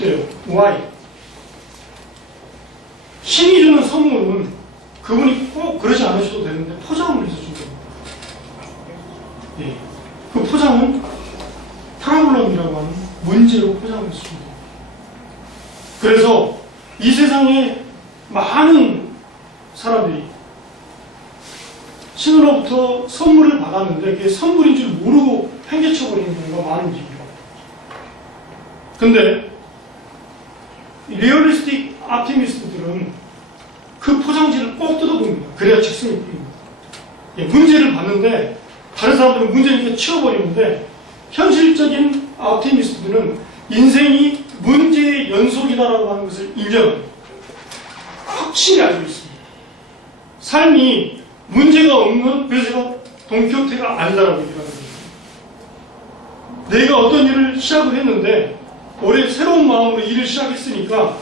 있대요. Why? 신이 주는 선물은 그분이 꼭 그러지 않으셔도 되는데 포장을 해서 준 겁니다. 예. 그 포장은 프로블럼이라고 하는 문제로 포장을 했습니다. 그래서 이 세상에 많은 사람들이 신으로부터 선물을 받았는데 그게 선물인 줄 모르고 팽개쳐버리는 경우가 많은 일입니다. 근데 리얼리스틱 아티미스트들은 그 포장지를 꼭 뜯어봅니다. 그래야 직성이 풀립니다. 예, 문제를 봤는데 다른 사람들은 문제니까 치워버리는데 현실적인 아티미스트들은 인생이 문제의 연속이다라고 하는 것을 인정합니다. 확실히 알고 있습니다. 삶이 문제가 없는, 그래서 제가 돈키호테가 아니다라고 얘기를 하는 겁니다. 내가 어떤 일을 시작을 했는데 올해 새로운 마음으로 일을 시작했으니까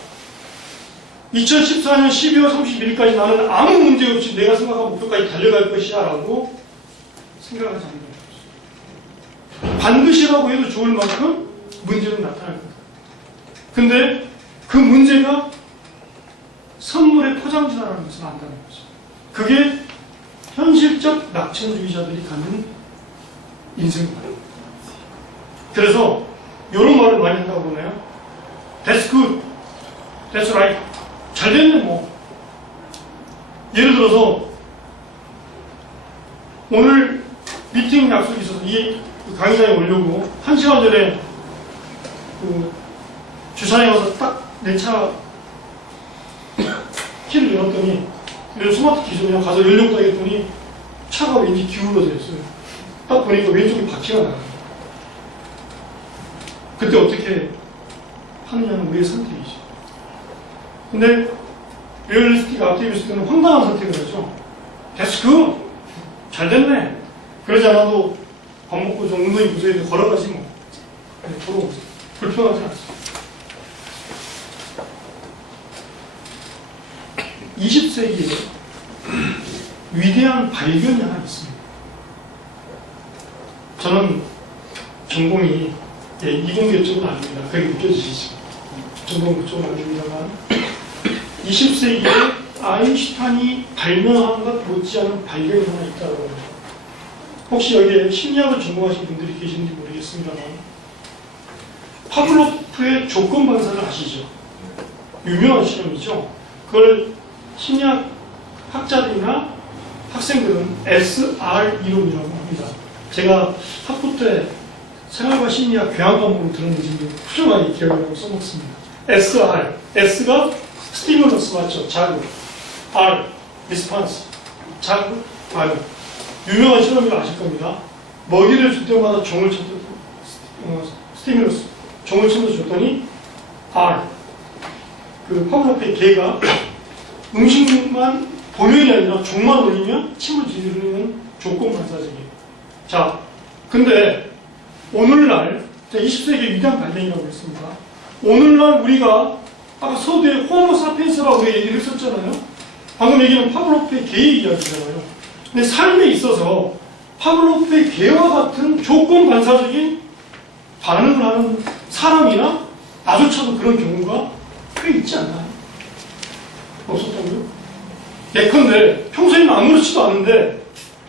2014년 12월 31일까지 나는 아무 문제 없이 내가 생각한 목표까지 달려갈 것이야 라고 생각하지 않는 거죠. 반드시라고 해도 좋을 만큼 문제는 나타날 겁니다. 근데 그 문제가 선물의 포장지라는 것을 안다는 거죠. 그게 현실적 낙천주의자들이 갖는 인생입니다. 그래서 이런 말을 많이 한다고 그러네요. That's good. That's right. 잘 됐네 뭐. 예를 들어서 오늘 미팅 약속이 있어서 이 강의장에 오려고 1시간 전에 그 주차장에 와서 딱 내 차 키를 열었더니 스마트 키죠. 그냥 가서 열려고 하겠더니 차가 왠지 기울어져 있어요. 딱 보니까 왼쪽에 바퀴가 나요. 그때 어떻게 하느냐는 우리의 선택이죠. 근데 리얼리스틱 아티비스트는 황당한 선택을 하죠. 데스크 잘 됐네. 그러지 않아도 밥 먹고 좀 운동이 부족해도 걸어가지 뭐. 서로 불편하지 않습니다. 20세기에 위대한 발견이 하나 있습니다. 저는 전공이 이공계 쪽은 아닙니다. 그게 느껴지시죠? 전공 그쪽은 아닙니다만 20세기에 아인슈타인이 발명한 것 못지않은 발견이 하나 있다고 합니다. 혹시 여기에 심리학을 전공하신 분들이 계신지 모르겠습니다만 파블로프의 조건 반사를 아시죠? 유명한 실험이죠. 그걸 심리학 학자들이나 학생들은 SR 이론이라고 합니다. 제가 학부 때 생활과 심리학 교양 과목으로 들었는지 훌륭하게 기억을 하고 써먹습니다. SR, S가 스티뮬러스 맞죠? 자극. R, 리스판스. 자극, 반응. 유명한 실험이라 아실 겁니다. 먹이를 줄 때마다 종을 쳐서 스티뮬러스. 종을 쳐서 줬더니 R. 그 파블로프의 개가 음식만 보면이 아니라 종만 올리면 침을 지르는 조건 반사적이에요. 자, 근데 오늘날 20세기 위대한 발견이라고 했습니다. 오늘날 우리가 아까 서두에 호모사피엔스라고 얘기를 했었잖아요. 방금 얘기는 파블로프의 개의 이야기잖아요. 근데 삶에 있어서 파블로프의 개와 같은 조건 반사적인 반응을 하는 사람이나 마주쳐도 그런 경우가 꽤 있지 않나요? 없었다고요? 예컨대 평소에는 아무렇지도 않은데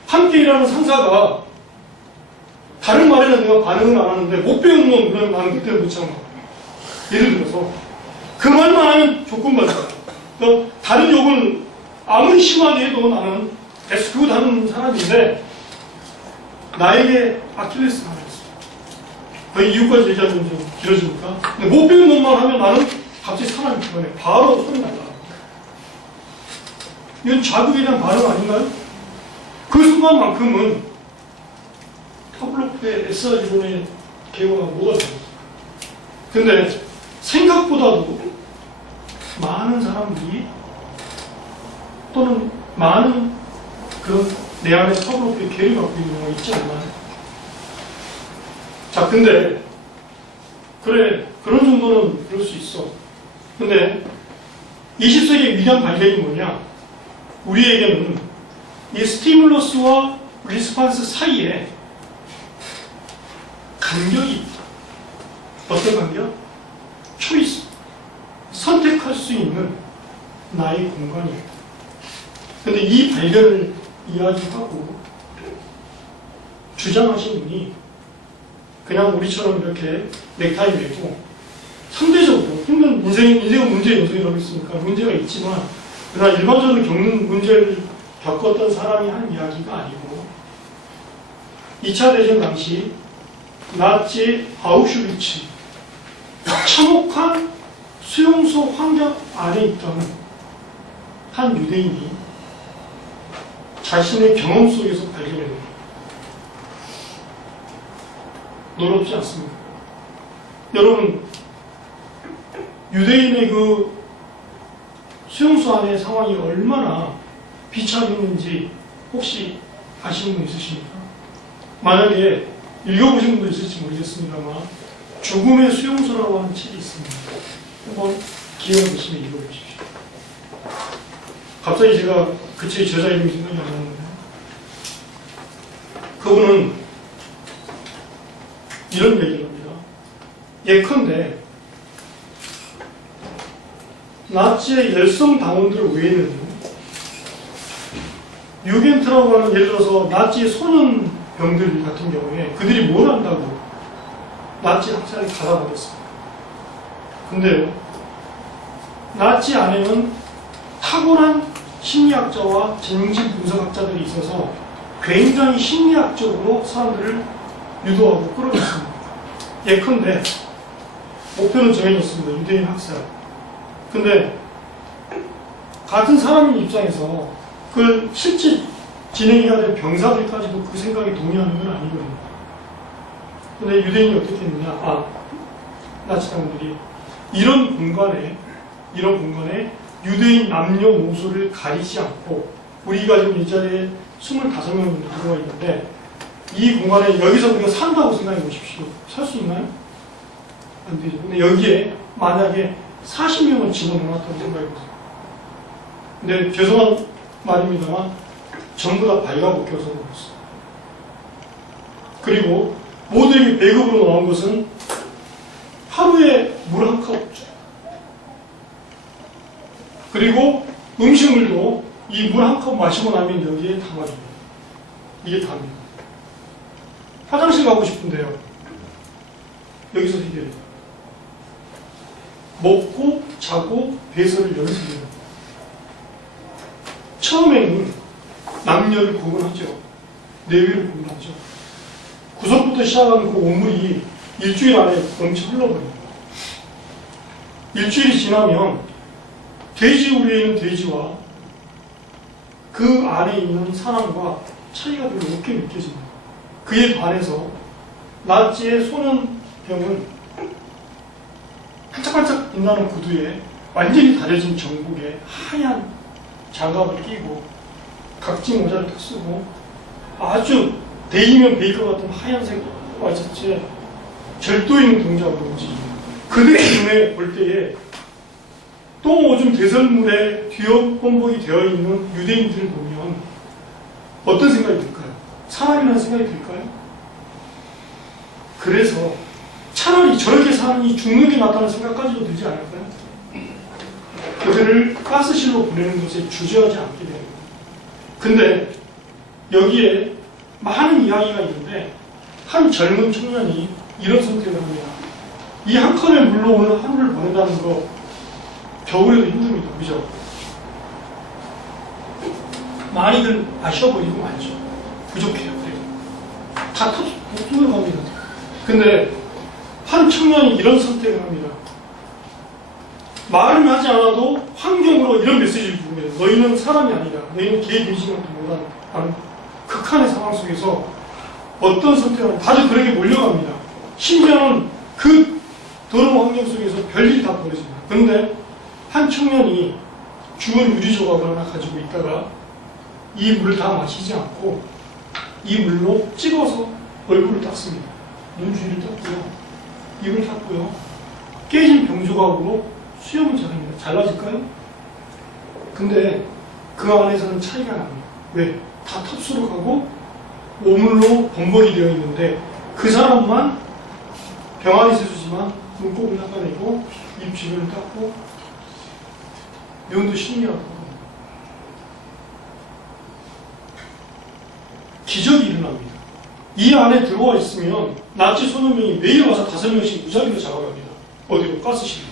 함께 일하는 상사가 다른 말에는 내가 반응을 안 하는데 못 배운 놈 그러면 나는 그때 못 참아. 예를 들어서 그 말만 하면 조건반사. 그러니까 다른 욕을 아무리 심하게 해도 나는 데스크 하는 사람인데 나에게 아킬레스가 하나 있어. 거의 이유까지 얘기하면 좀 길어지니까. 근데 못 배운 놈만 하면 나는 갑자기 사람이 불안해. 바로 소리 난다. 이건 자극에 대한 반응 아닌가요? 그 순간만큼은 파블로프의 SR 이론의 개화가 뭐가 됩니까? 근데 생각보다도 많은 사람들이 또는 많은 그런 내 안에 파블로프의 개를 갖고 있는 경우가 있지 않나요? 자, 근데 그래, 그런 정도는 그럴 수 있어. 근데 20세기의 위대한 발견이 뭐냐? 우리에게는 이 스티뮬러스와 리스판스 사이에 간격이 있다. 어떤 간격? 초이스. 선택할 수 있는 나의 공간이에요. 근데 이 발견을 이야기하고 주장하신 분이 그냥 우리처럼 이렇게 넥타이 매고 상대적으로 힘든 인생은 문제 요소라고 했으니까 문제가 있지만 그러나 일반적으로 겪는 문제를 겪었던 사람이 한 이야기가 아니고 2차 대전 당시 나치 아우슈비츠 참혹한 수용소 환경 안에 있던 한 유대인이 자신의 경험 속에서 발견해요. 놀랍지 않습니다. 여러분, 유대인의 그 수용소 안의 상황이 얼마나 비참했는지 혹시 아시는 분 있으십니까? 만약에 읽어보신 분도 있을지 모르겠습니다만 죽음의 수용소라고 하는 책이 있습니다. 한번 기회가 되시면 읽어보십시오. 갑자기 제가 그 책의 저자 이름이 생각이 안 나는데 그분은 이런 얘기를 합니다. 예컨대 나치의 열성 당원들 외에는 유겐트라고 하는 예를 들어서 나치의 소년병들 같은 경우에 그들이 뭘 한다고 나치 학살을 가다버렸습니다. 근데요, 나치 안에는 탁월한 심리학자와 정신 분석학자들이 있어서 굉장히 심리학적으로 사람들을 유도하고 끌어냈습니다. 예컨대 목표는 정해졌습니다. 유대인 학살. 근데 같은 사람의 입장에서 그 실제 진행이 된 병사들까지도 그 생각에 동의하는 건 아니거든요. 근데 유대인이 어떻게 했느냐? 나치 당원들이 이런 공간에 유대인 남녀노소를 가리지 않고 우리가 지금 이 자리에 25명이 들어와 있는데 이 공간에 여기서 우리가 산다고 생각해 보십시오. 살 수 있나요? 안 되죠. 근데 여기에 만약에 40명을 집어넣었다고 생각해 보세요. 근데 죄송한 말입니다만 전부 다 발가벗겨서 먹었어요. 그리고 모두에게 배급으로 나온 것은 하루에 물 한 컵. 그리고 음식물도 이 물 한 컵 마시고 나면 여기에 담아줍니다. 이게 답니다. 화장실 가고 싶은데요. 여기서 해결해요. 먹고 자고 배설을 연습해요. 처음에는 남녀를 구분하죠. 내외를 구분하죠. 구석부터 시작하는 그 오물이 일주일 안에 엄청 흘러버립니다. 일주일이 지나면 돼지 우리에 있는 돼지와 그 안에 있는 사람과 차이가 별로 없게 느껴집니다. 그에 반해서 나치의 소년병은 반짝반짝 빛나는 구두에 완전히 다려진 정복에 하얀 장갑을 끼고 각지 모자를 딱 쓰고 아주 데이면 베이커 같은 하얀색 와이셔츠에 절도 있는 동작으로 움직입니다. 그들의 눈에 볼 때에 똥 오줌 대설물에 뒤엎범벅이 되어 있는 유대인들을 보면 어떤 생각이 들까요? 사람이라는 생각이 들까요? 그래서 차라리 저렇게 사람이 죽는 게 낫다는 생각까지도 들지 않을까요? 그들을 가스실로 보내는 것에 주저하지 않게 됩니다. 근데 여기에 많은 이야기가 있는데 한 젊은 청년이 이런 선택을 합니다. 이 한 컵의 물로 오늘 하루를 보낸다는 거 겨울에도 힘듭니다. 그죠? 많이들 아쉬워버리고 말죠. 부족해요. 다 탑승을 갑니다. 근데 한 청년이 이런 선택을 합니다. 말은 하지 않아도 환경으로 이런 메시지를 줍니다. 너희는 사람이 아니다. 너희는 개, 귀신 같은 못한 극한의 상황 속에서 어떤 선택을 하면 다들 그에게 몰려갑니다. 심지어는 그 더러운 환경 속에서 별일이 다 벌어집니다. 그런데 한 청년이 죽은 유리 조각을 하나 가지고 있다가 이 물을 다 마시지 않고 이 물로 찍어서 얼굴을 닦습니다. 눈 주위를 닦고요. 입을 닦고요. 깨진 병 조각으로 수염을 자릅니다. 잘라질까요? 근데 그 안에서는 차이가 납니다. 왜? 다 탑수로 가고 오물로 범벅이 되어 있는데 그 사람만 병아리 세수지만 눈곱을 닦아내고 입 주변을 닦고 명도 신이라고. 기적이 일어납니다. 이 안에 들어와 있으면 나치 소년병이 매일 와서 5명씩 무작위로 잡아갑니다. 어디로? 가스실로.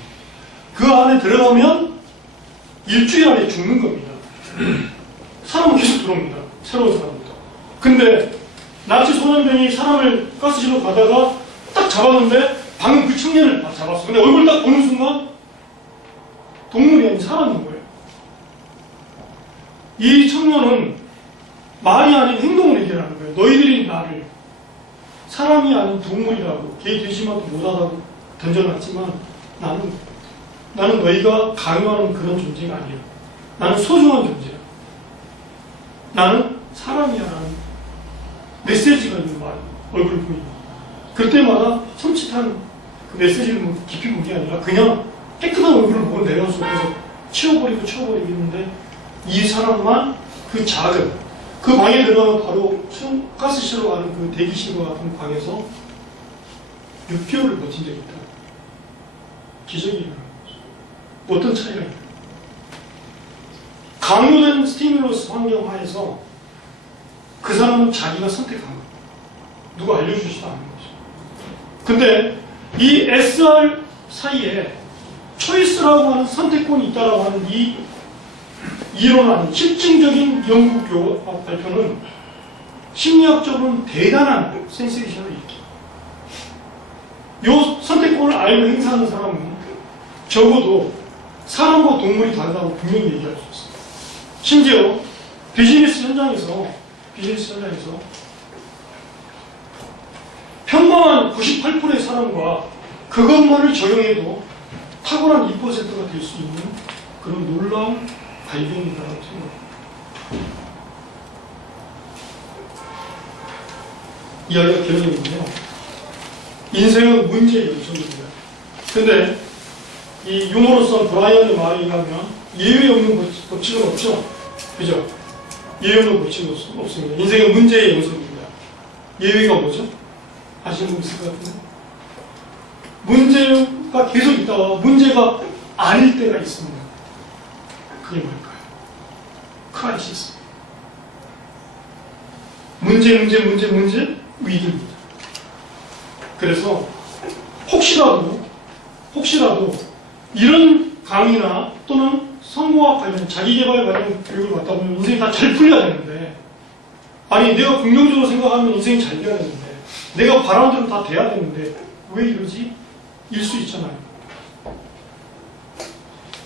그 안에 들어가면 일주일 안에 죽는 겁니다. 사람은 계속 들어옵니다. 새로운 사람부터. 근데 나치 소년병이 사람을 가스실로 가다가 딱 잡았는데 방금 그 청년을 딱 잡았어. 근데 얼굴 딱 보는 순간 동물이 아닌 사람인 거예요. 이 청년은 말이 아닌 행동을 얘기하는 거예요. 너희들이 나를 사람이 아닌 동물이라고 개 돼지만도 못하다고 던져놨지만 나는 너희가 강요하는 그런 존재가 아니야. 나는 소중한 존재야. 나는 사람이야라는 메시지가 있는 말, 얼굴을 보이고. 그때마다 섬찟한 그 메시지를 뭐 깊이 본 게 아니라 그냥 깨끗한 얼굴을 보고 내려서 치워버리고 있는데 이 사람만 그 작은 그 방에 들어가면 바로 가스실로 가는 그 대기실과 같은 방에서 6개월을 버틴 적이 있다. 기적이 일어나는 거죠. 어떤 차이가 있나요? 강요된 스티뮬러스 환경 하에서 그 사람은 자기가 선택한 거예요. 누가 알려주지도 않는 거죠. 근데 이 SR 사이에 초이스라고 하는 선택권이 있다라고 하는 이 이론한 실증적인 연구 발표는 심리학적으로는 대단한 센세이션을 일으킵니다. 이 선택권을 알고 행사하는 사람은 적어도 사람과 동물이 다르다고 분명히 얘기할 수 있습니다. 심지어 비즈니스 현장에서 평범한 98%의 사람과 그것만을 적용해도 탁월한 2%가 될 수 있는 그런 놀라운 발견이라고 생각합니다. 이야기가 길어지는데요. 인생은 문제의 연속입니다. 근데 이 유머러스한 브라이언의 말에 의하면 예외 없는 법칙은 없죠. 그죠? 예외 없는 법칙은 없습니다. 인생은 문제의 연속입니다. 예외가 뭐죠? 아시는 분 있을 것 같은데? 문제가 계속 있다가 문제가 아닐 때가 있습니다. 그게 뭘까요? 크라이시스. 문제, 위기입니다. 그래서 혹시라도 이런 강의나 또는 성공학 관련, 자기개발 관련 교육을 받다 보면 인생이 다 잘 풀려야 되는데, 아니 내가 긍정적으로 생각하면 인생이 잘 돼야 되는데, 내가 바라는 대로 다 돼야 되는데 왜 이러지? 일 수 있잖아요.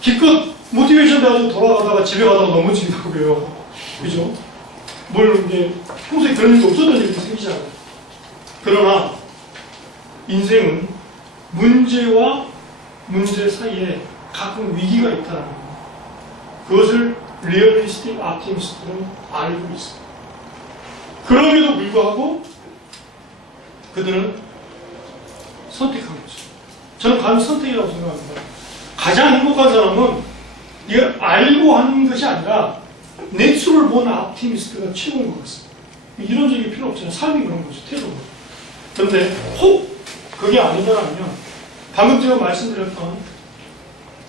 기껏 모티베이션 돼가지고 돌아가다가 집에 가다가 넘어진다고요. 그죠? 뭘 이제 평소에 그런 일도 없었던 일이 생기잖아요. 그러나 인생은 문제와 문제 사이에 가끔 위기가 있다는 겁니다. 그것을 리얼리스틱 아티미스트는 알고 있습니다. 그럼에도 불구하고 그들은 선택한 거죠. 저는 감히 선택이라고 생각합니다. 가장 행복한 사람은 이걸 알고 하는 것이 아니라 내추럴 본 아티미스트가 최고인 것 같습니다. 이론적인 필요 없잖아요. 삶이 그런 거죠. 태도가. 그런데 혹 그게 아니더라면 방금 제가 말씀드렸던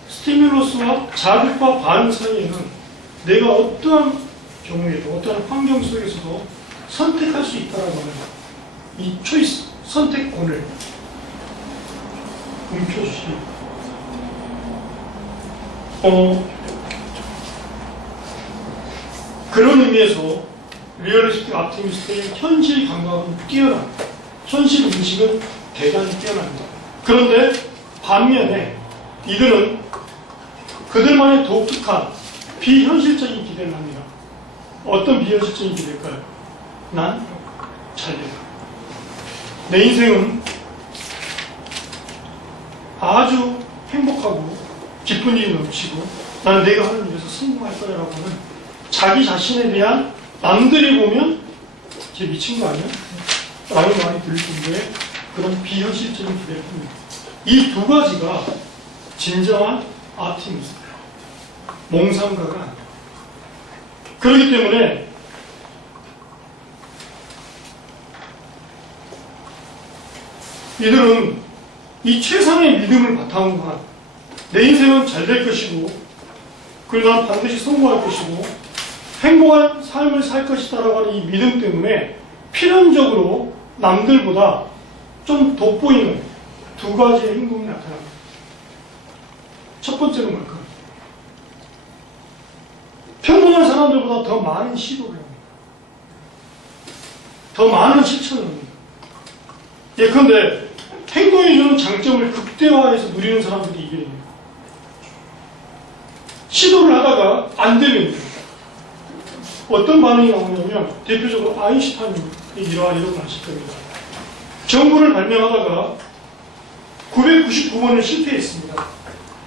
스티뮬러스와 자극과 반응 사이에는 내가 어떠한 경우에도 어떠한 환경 속에서도 선택할 수 있다는 이 초이스, 선택권을 움켜주시 그런 의미에서 리얼리스틱 아티미스트의 현실 감각은 뛰어난, 현실 인식은 대단히 뛰어납니다. 그런데 반면에 이들은 그들만의 독특한 비현실적인 기대를 합니다. 어떤 비현실적인 기대일까요? 난 잘 된다. 내 인생은 아주 행복하고 기쁜 일이 넘치고 나는 내가 하는 일에서 성공할 거라고 하는 자기 자신에 대한 남들이 보면 쟤 미친 거 아니야? 라는 말이 들릴 정도의 그런 비현실적인 기대를 합니다. 이 두 가지가 진정한 아티미스트, 몽상가가 아니에요. 그렇기 때문에 이들은 이 최상의 믿음을 바탕으로 한 내 인생은 잘 될 것이고 그걸 난 반드시 성공할 것이고 행복한 삶을 살 것이다라고 하는 이 믿음 때문에 필연적으로 남들보다 좀 돋보이는 두 가지의 행동이 나타납니다. 첫 번째는 뭘까요? 평범한 사람들보다 더 많은 시도를 합니다. 더 많은 실천을 합니다. 예컨대 행동이 주는 장점을 극대화해서 누리는 사람들이 이겨냅니다. 시도를 하다가 안 되면 어떤 반응이 나오냐면 대표적으로 아인슈타인이 이러한 하실 겁니다. 정보를 발명하다가 999번을 실패했습니다.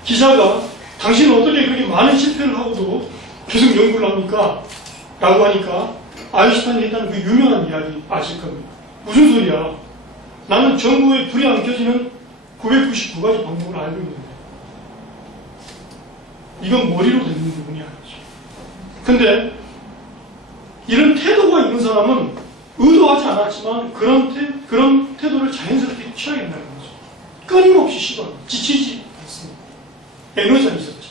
기자가 당신은 어떻게 그렇게 많은 실패를 하고도 계속 연구를 합니까? 라고 하니까 아인슈타인이 했다는 그 유명한 이야기 아실 겁니다. 무슨 소리야? 나는 정보에 불이 안 켜지는 999가지 방법을 알고 있는데 이건 머리로 되는 부분이 아니죠. 근데 이런 태도가 있는 사람은 의도하지 않았지만 그런 태도를 자연스럽게 취하게 된다는 거죠. 끊임없이 시도합니다. 지치지 않습니다. 에너지가 있었죠.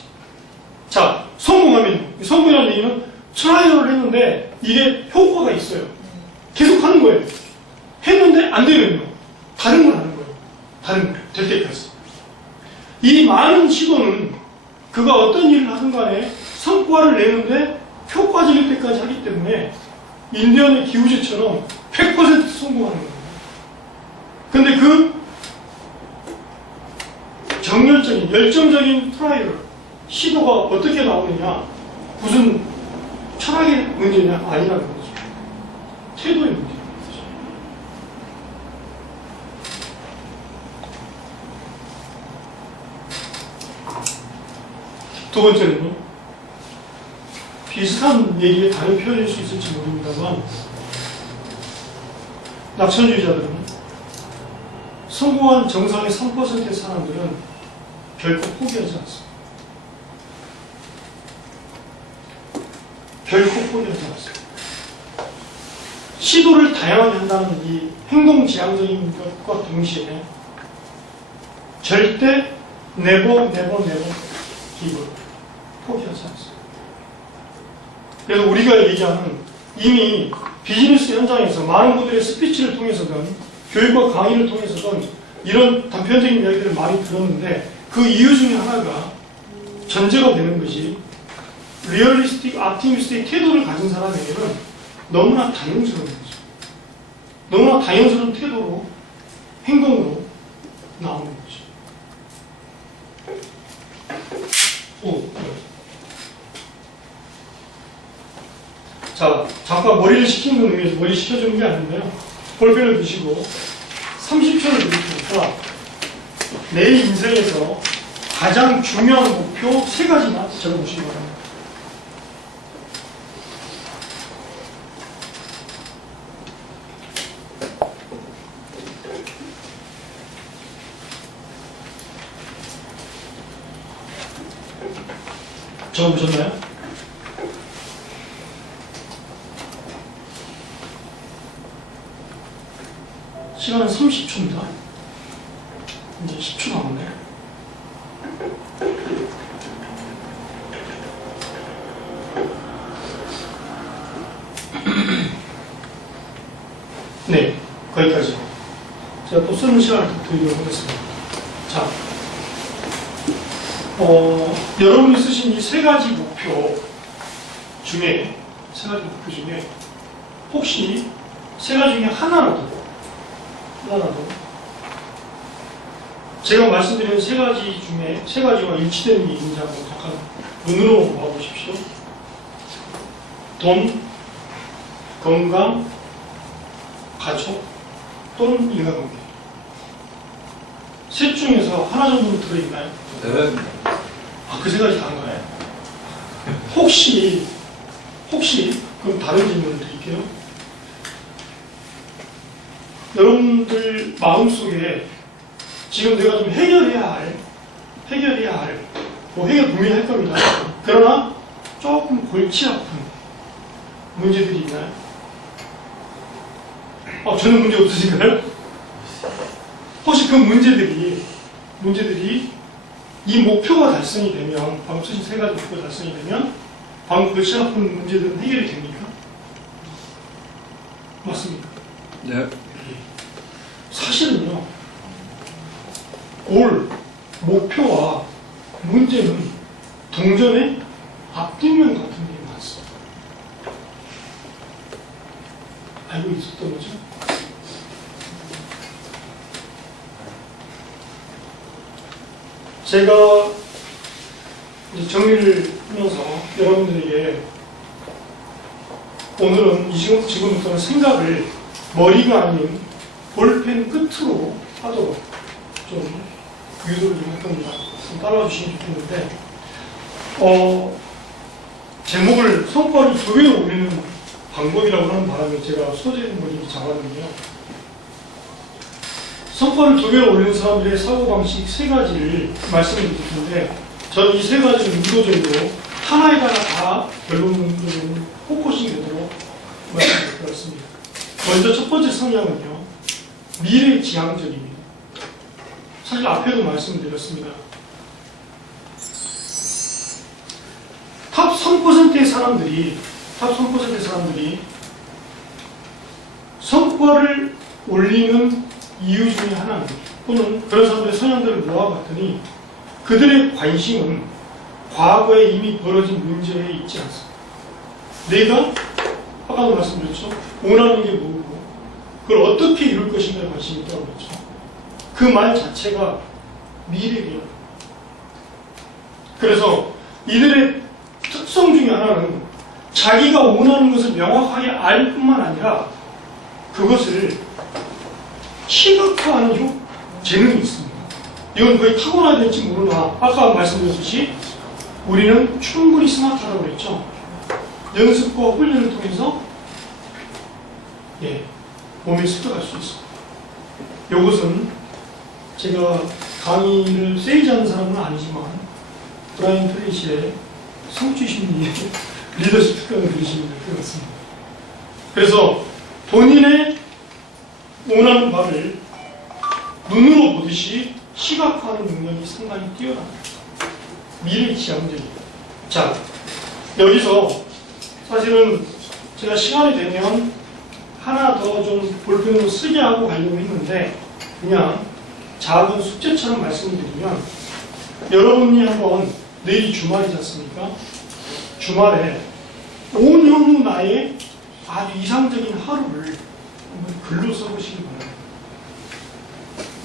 자, 성공이라는 얘기는 트라이얼을 했는데 이게 효과가 있어요. 계속 하는 거예요. 했는데 안 되면요. 다른 걸 하는 거예요. 다른 거. 될 때까지. 이 많은 시도는 그가 어떤 일을 하든 간에 성과를 내는데 효과적일 때까지 하기 때문에 인디언의 기우제처럼 100% 성공하는 거예요. 근데 그 정열적인, 열정적인 트라이얼, 시도가 어떻게 나오느냐, 무슨 철학의 문제냐, 아니라는 거죠. 태도의 문제인 거죠. 두 번째는요, 비슷한 얘기에 다른 표현일 수 있을지 모릅니다만, 낙천주의자들은 성공한 정상의 3%의 사람들은 결코 포기하지 않습니다. 결코 포기하지 않습니다. 시도를 다양하게 한다는 이 행동지향적인 것과 동시에 절대 never give up, 포기하지 않습니다. 그래서 우리가 얘기하는 이미 비즈니스 현장에서 많은 분들의 스피치를 통해서든 교육과 강의를 통해서든 이런 단편적인 이야기들을 많이 들었는데 그 이유 중에 하나가 전제가 되는 것이 리얼리스틱, 아티미스틱 태도를 가진 사람에게는 너무나 다양스러운 거죠. 너무나 다양스러운 태도로, 행동으로 나오는 거죠. 자, 잠깐 머리를 식히는 의미에서 머리 식혀주는 게 아닌데요. 볼펜을 드시고 30초를 드리니까 내 인생에서 가장 중요한 목표 3가지만 적어보시기 바랍니다. 적어보셨나요? 시간은 30초입니다. 이제 10초 남았네. 네, 거기까지. 제가 또 쓰는 시간을 더 드리도록 하겠습니다. 자, 여러분이 쓰신 이 3가지 목표 중에, 혹시 3가지 중에 하나라도 제가 말씀드린 3가지 중에 3가지와 일치되는 게 있는지 한번 잠깐 눈으로 봐보십시오. 돈, 건강, 가족 또는 인간관계. 셋 중에서 하나 정도는 들어있나요? 네. 아, 그 3가지 다인가요? 혹시 그럼 다른 질문을 드릴게요. 여러분들 마음속에 지금 내가 좀 해결해야 할, 해결 분명히 할 겁니다. 그러나 조금 골치 아픈 문제들이 있나요? 전혀 문제 없으신가요? 혹시 그 문제들이 이 목표가 달성이 되면, 방금 쓰신 세 가지 목표가 달성이 되면 방금 걸쳐놓은 문제들은 해결이 됩니까? 맞습니까? 네. 사실은요, 골, 목표와 문제는 동전의 앞뒷면 같은 게 많습니다. 알고 있었던 거죠? 제가 이제 정리를 하면서 여러분들에게 오늘은 지금부터는 생각을 머리가 아닌 볼펜 끝으로 하도록 좀 유도를 좀 할 겁니다. 좀 따라와 주시면 좋겠는데, 제목을 성과를 2배 올리는 방법이라고 하는 바람에 제가 소재를 머리를 잡았는데요. 성과를 2배 올리는 사람들의 사고방식 3가지를 말씀드릴 텐데, 저는 이 3가지를 의도적으로 하나에다가 다 결론적으로 포커싱이 되도록 말씀드릴 것 같습니다. 먼저 첫 번째 성향은요, 미래지향적입니다. 사실 앞에도 말씀드렸습니다. 탑 3%의 사람들이 성과를 올리는 이유 중에 하나는, 또는 그런 사람들의 성향들을 모아봤더니 그들의 관심은 과거에 이미 벌어진 문제에 있지 않습니다. 내가 아까도 말씀드렸죠. 원하는 게 뭐고 그걸 어떻게 이룰 것인가에 관심이 있다고 그랬죠. 그 말 자체가 미래예요. 그래서 이들의 특성 중에 하나는 자기가 원하는 것을 명확하게 알 뿐만 아니라 그것을 시각화하는 재능이 있습니다. 이건 거의 타고나야 될지 모르나, 아까 말씀드렸듯이 우리는 충분히 스마트하다고 그랬죠. 연습과 훈련을 통해서 몸에 습득할 수 있습니다. 이것은 제가 강의를 세이지 하는 사람은 아니지만 브라이언 트레이시의 성취 심리 리더십 특강을 들으시면 될 것 같습니다. 그래서 본인의 원하는 바를 눈으로 보듯이 시각화하는 능력이 상당히 뛰어납니다. 미래지향적이에요. 자, 여기서 사실은 제가 시간이 되면 하나 더 좀 볼펜으로 쓰게 하고 가려고 했는데, 그냥 작은 숙제처럼 말씀을 드리면, 여러분이 한번, 내일이 주말이지 않습니까? 주말에 5년 후 나의 아주 이상적인 하루를 한번 글로 써보시기 바랍니다.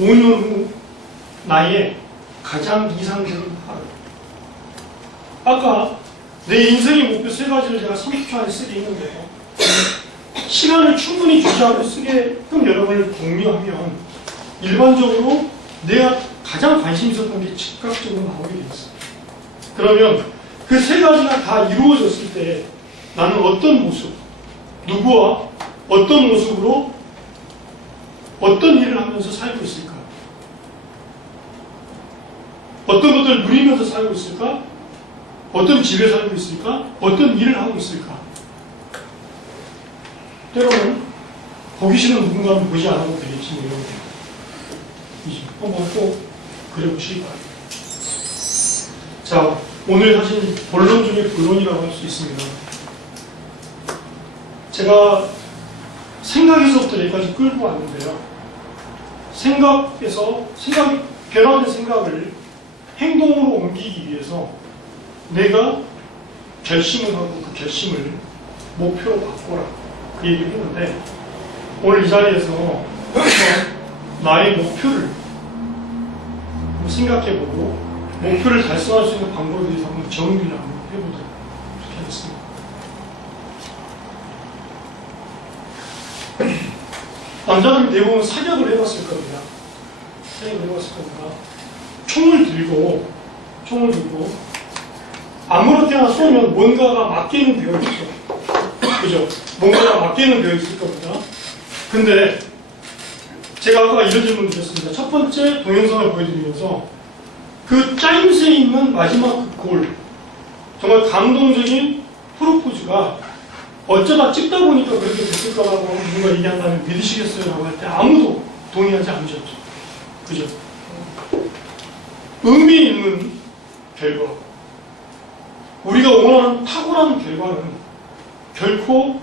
5년 후 나의 가장 이상적인 하루. 아까 내 인생의 목표 3가지를 제가 30초 안에 쓰게 했는데요. 시간을 충분히 주지 않고 쓰게끔 여러분을 독려하면 일반적으로 내가 가장 관심 있었던 게 즉각적으로 나오게 되었습니다. 그러면 그 3가지가 다 이루어졌을 때 나는 어떤 모습, 누구와 어떤 모습으로 어떤 일을 하면서 살고 있을까? 어떤 것들을 누리면서 살고 있을까? 어떤 집에 살고 있을까? 어떤 일을 하고 있을까? 때로는 보기 싫은 누군가는 보지 않아도 되겠지, 이런 거. 한번 꼭 그려보시기 바랍니다. 자, 오늘 사실 본론 중에 본론이라고 할 수 있습니다. 제가 생각에서부터 여기까지 끌고 왔는데요. 변화된 생각을 행동으로 옮기기 위해서 내가 결심을 하고 그 결심을 목표로 바꿔라, 그 얘기를 했는데, 오늘 이 자리에서 나의 목표를 생각해보고 목표를 달성할 수 있는 방법에 대해서 한번 정리를 한번 해보도록 하겠습니다. 남자들은 대부분 사격을 해봤을 겁니다. 총을 들고 아무렇게나 쏘면 뭔가가 맞게는 되어 있죠. 그죠? 뭔가가 맞게는 되어 있을 겁니다. 근데 제가 아까 이런 질문을 드렸습니다. 첫 번째 동영상을 보여드리면서 그 짜임새에 있는 마지막 그 골, 정말 감동적인 프로포즈가 어쩌다 찍다 보니까 그렇게 됐을까라고 누군가 얘기한다면 믿으시겠어요? 라고 할 때 아무도 동의하지 않으셨죠. 그죠? 의미 있는 결과, 우리가 원하는 탁월한 결과는 결코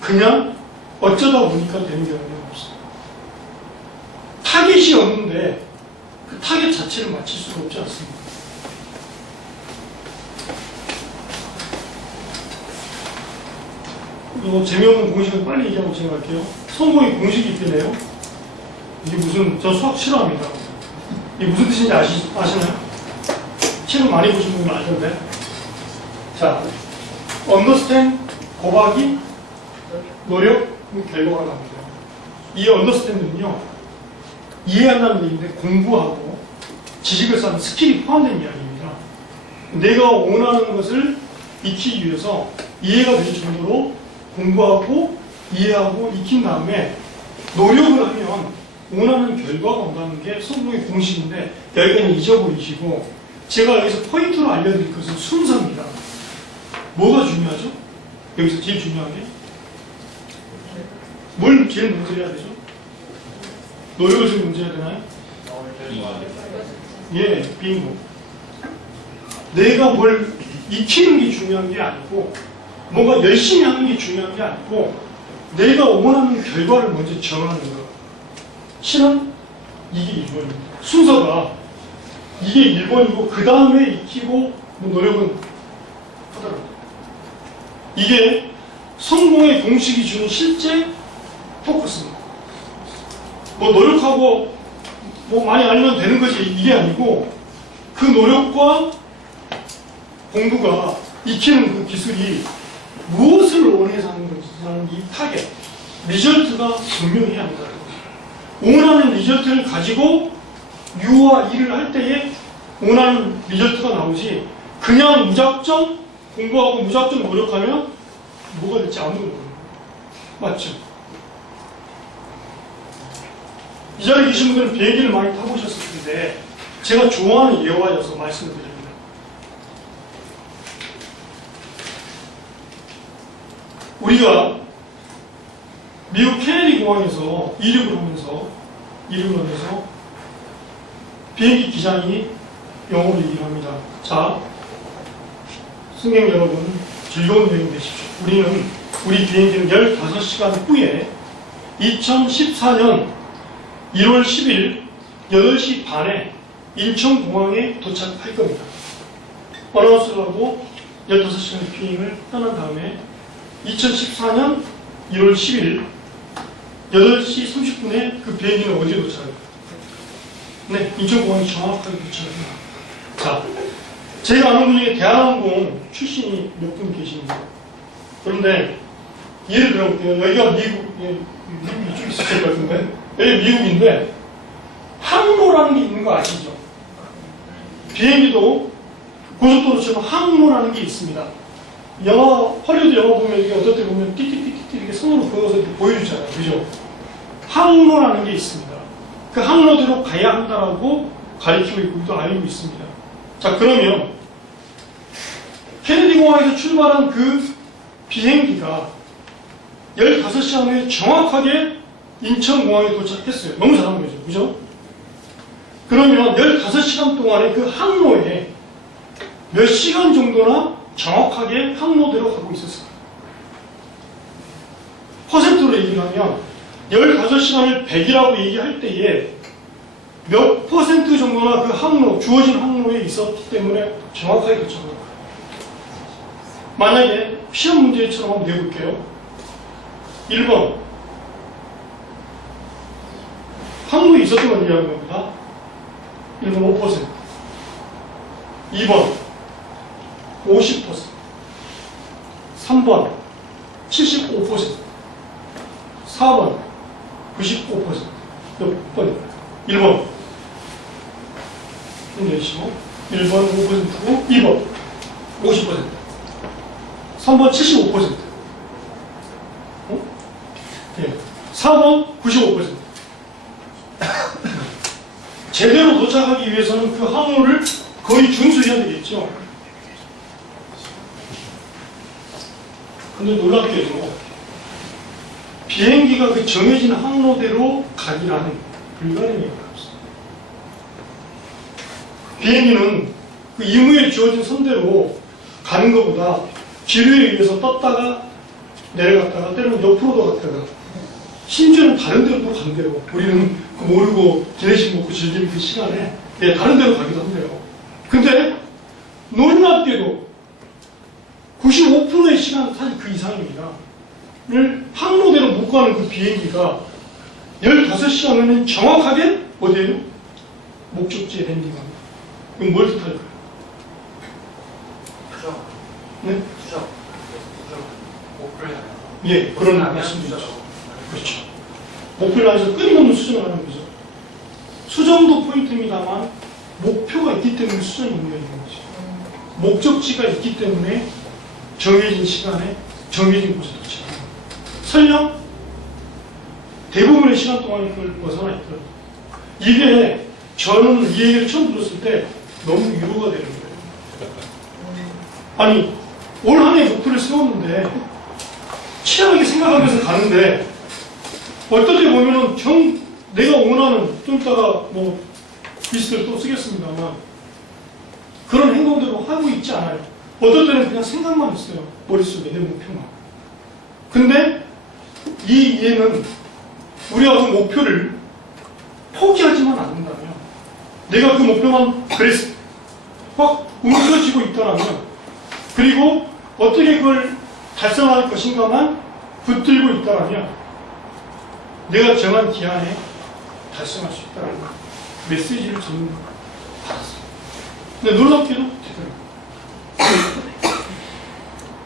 그냥 어쩌다 보니까 되는 경우는 없습니다. 타겟이 없는데 그 타겟 자체를 맞출 수가 없지 않습니다. 이거 재미없는 공식은 빨리 얘기하고 진행할게요. 성공의 공식이 있대네요. 이게 무슨, 저 수학 싫어합니다. 이게 무슨 뜻인지 아시나요? 책을 많이 보신 분은 알 텐데. 자, understand 곱하기 노력 결과가 나옵니다. 이 understand는요, 이해한다는 얘기인데 공부하고 지식을 쌓는 스킬이 포함된 이야기입니다. 내가 원하는 것을 익히기 위해서 이해가 될 정도로 공부하고 이해하고 익힌 다음에 노력을 하면 원하는 결과가 온다는 게 성공의 공식인데 여기까지 잊어버리시고 제가 여기서 포인트로 알려드릴 것은 순서입니다. 뭐가 중요하죠? 여기서 제일 중요한 게 뭘 제일 먼저 해야 되죠? 노력을 제일 먼저 해야 되나요? 예, 빙고. 내가 뭘 익히는 게 중요한 게 아니고 뭔가 열심히 하는 게 중요한 게 아니고 내가 원하는 결과를 먼저 정하는 거. 실은 이게 1번입니다. 순서가 이게 1번이고 그 다음에 익히고 노력은 하더라고요. 이게 성공의 공식이 주는 실제 포커스입니다. 뭐 노력하고 뭐 많이 알면 되는 것이 이게 아니고 그 노력과 공부가 익히는 그 기술이 무엇을 원해서 하는 건지라는 이 타겟, 리절트가 분명해야 한다. 원하는 리절트를 가지고 U와 E를 할 때에 원하는 리절트가 나오지 그냥 무작정 공부하고 무작정 노력하면 뭐가 될지 아무도 모르는 거예요. 맞죠? 이 자리에 계신 분들은 비행기를 많이 타보셨을 텐데 제가 좋아하는 예화여서 말씀을 드립니다. 우리가 미국 케네디 공항에서 이륙을 하면서 비행기 기장이 영어로 얘기를 합니다. 자, 승객 여러분 즐거운 여행 되십시오. 우리 비행기는 15시간 후에 2014년 1월 10일 8시 반에 인천공항에 도착할 겁니다. 어나운스를 하고 15시간 비행을 떠난 다음에 2014년 1월 10일 8시 30분에 그 비행기는 어디에 도착합니까? 네, 인천공항에 정확하게 도착합니다. 자, 제가 아는 분 중에 대한항공 출신이 몇 분 계십니다. 그런데 예를 들어볼게요. 여기가 미국 이쪽 있을 것 같은데 여기 미국인데 항로라는 게 있는 거 아시죠? 비행기도 고속도로처럼 항로라는 게 있습니다. 헐리우드 영화 보면 이게 어떨 때 보면 띠띠띠띠 이렇게 손으로 그어서 이렇게 보여주잖아요. 그죠? 항로라는 게 있습니다. 그 항로대로 가야 한다라고 가리키고 있고 또 알고 있습니다. 자, 그러면 케네디 공항에서 출발한 그 비행기가 15시간 후에 정확하게 인천공항에 도착했어요. 너무 잘한 거죠. 그죠? 그러면 15시간 동안에 그 항로에 몇 시간 정도나 정확하게 항로대로 가고 있었어요. 퍼센트로 얘기하면 15시간을 100이라고 얘기할 때에 몇 퍼센트 정도나 그 항로, 주어진 항로에 있었기 때문에 정확하게 도착을 해요. 만약에 시험 문제처럼 한번 내볼게요. 1번 항로에 있었던 걸 얘기하는 겁니다. 1번 5%, 2번 50%, 3번 75%, 4번 95%. 몇 번일까요? 1번 힘내시고 1번 5%고 2번 50%, 3번 75%, 네. 4번 95%. 제대로 도착하기 위해서는 그 항로를 거의 준수해야 되겠죠. 근데 놀랍게도 비행기가 그 정해진 항로대로 가기라는 불가능해요. 비행기는 그 임무에 주어진 선대로 가는 것보다 기류에 의해서 떴다가 내려갔다가 때로는 옆으로도 갔다가 심지어는 다른 데로도 간대요. 우리는 그 모르고 기내식 먹고 즐기는 그 시간에 다른 데로 가기도 한대요. 근데 놀랍게도 95%의 시간 사실 그 이상입니다. 를 항로대로 못 가는 그 비행기가 15시간은 정확하게 어디에요? 목적지에 랜딩합니다. 그럼 뭘 뜻할까요? 투정. 네? 투정. 목표를 향해서. 예, 그런 말씀이죠. 그렇죠. 목표를 향해서 끊임없는 수정을 하는 거죠. 수정도 포인트입니다만 목표가 있기 때문에 수정이 문제인 거죠. 목적지가 있기 때문에 정해진 시간에 정해진 곳에 도착합니다. 설령 대부분의 시간 동안에 그걸 벗어나 있더라도 이게 저는 이 얘기를 처음 들었을 때 너무 위로가 되는 거예요. 아니 올 한 해 목표를 세웠는데 치열하게 생각하면서 가는데 어떨 때 보면은 내가 원하는 좀 이따가 뭐 리스트를 또 쓰겠습니다만 그런 행동대로 하고 있지 않아요. 어떨 때는 그냥 생각만 있어요. 머릿속에 내 목표만. 근데 이 이해는 우리가 그 목표를 포기하지만 않는다면 내가 그 목표만 그래서 확 움직여지고 있다면 그리고 어떻게 그걸 달성할 것인가만 붙들고 있다면 내가 정한 기한에 달성할 수 있다는 메시지를 저는 받았어요. 근데 놀랍게도 되더라고요.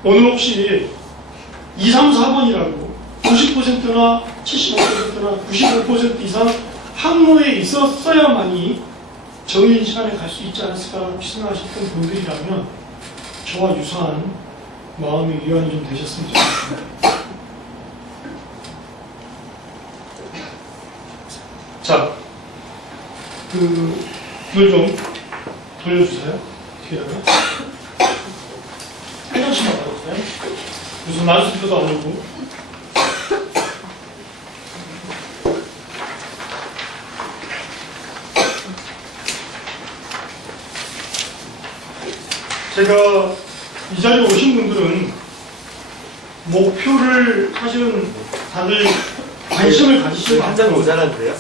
오늘 혹시 2, 3, 4번이라고 90%나 75%나 95% 이상 항로에 있었어야만이 정해진 시간에 갈 수 있지 않았을까라고 생각하셨던 분들이라면 저와 유사한 마음의 위안이 좀 되셨으면 좋겠습니다. 자, 불 좀 돌려주세요. 뒤에다가. 한 장씩만 받아주세요. 무슨 만수표도 아니고. 제가 이 자리에 오신 분들은 목표를 사실은 다들 관심을 가지시고 한 장 모자란데요?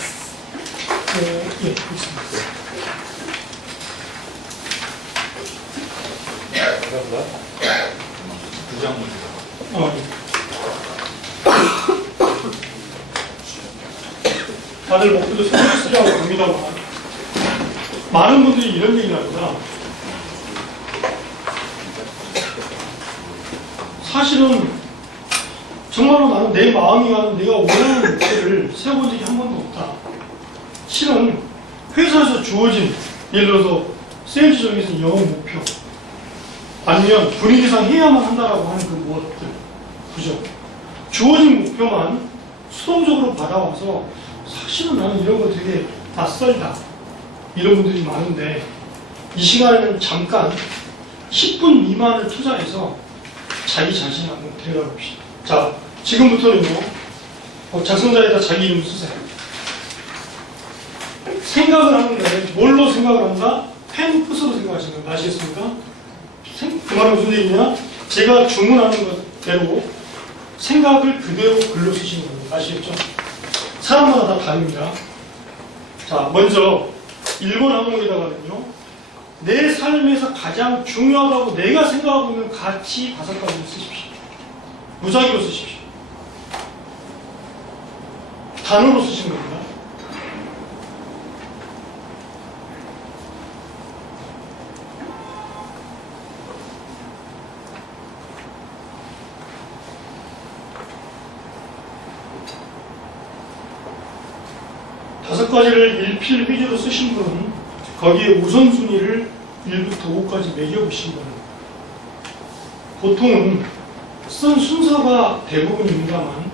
예, 있습니다. 감사합니다. 두장 모자. 다들 목표도 쓰려고 합니다만 많은 분들이 이런 얘기를 합니다. 사실은 정말로 나는 내 마음이 가는 내가 원하는 목표를 세워본 적이 한 번도 없다. 실은 회사에서 주어진 예를 들어서 세일즈적인 영업 목표 아니면 분위기상 해야만 한다라고 하는 그 무엇들 그죠? 주어진 목표만 수동적으로 받아와서 사실은 나는 이런 거 되게 낯설다 이런 분들이 많은데 이 시간에는 잠깐 10분 미만을 투자해서 자기 자신을 한번 데려가 봅시다. 자, 지금부터는요 작성자에다 자기 이름 쓰세요. 생각을 하는데 뭘로 생각을 한다? 펜 푸스로 생각하시는 거 아시겠습니까? 그 말은 무슨 얘기냐? 제가 주문하는 것대로 생각을 그대로 글로 쓰시는 겁니다. 아시겠죠? 사람마다 다 다릅니다. 자, 먼저 1번 항목에다가는요 내 삶에서 가장 중요하다고 내가 생각하고 있는 가치 5가지를 쓰십시오. 무작위로 쓰십시오. 단어로 쓰시는 겁니다. 다섯 가지를 일필휘지로 쓰신 분은 거기에 우선순위를 1부터 5까지 매겨보신 거예요. 보통은 쓴 순서가 대부분입니다만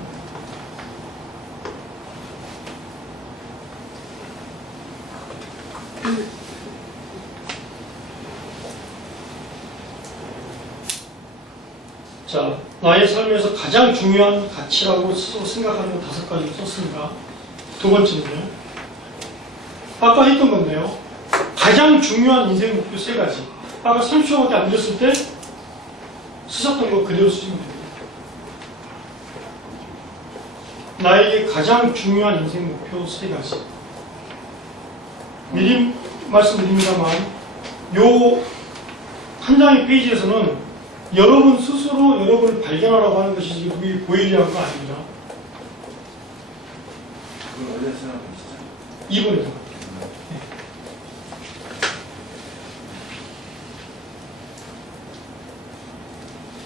자, 나의 삶에서 가장 중요한 가치라고 생각하는 5가지를 썼습니다. 두 번째는요. 아까 했던 건데요. 가장 중요한 인생 목표 세 가지. 아까 30초밖에 안 됐을 때 쓰셨던 거 그대로 쓰시면 됩니다. 나에게 가장 중요한 인생 목표 세 가지. 미리 말씀드립니다만 요 한 장의 페이지에서는 여러분 스스로 여러분을 발견하라고 하는 것이지 그게 보이려고 하는 거 아닙니다. 그걸 어디서 쓰는 것이죠? 2번에서.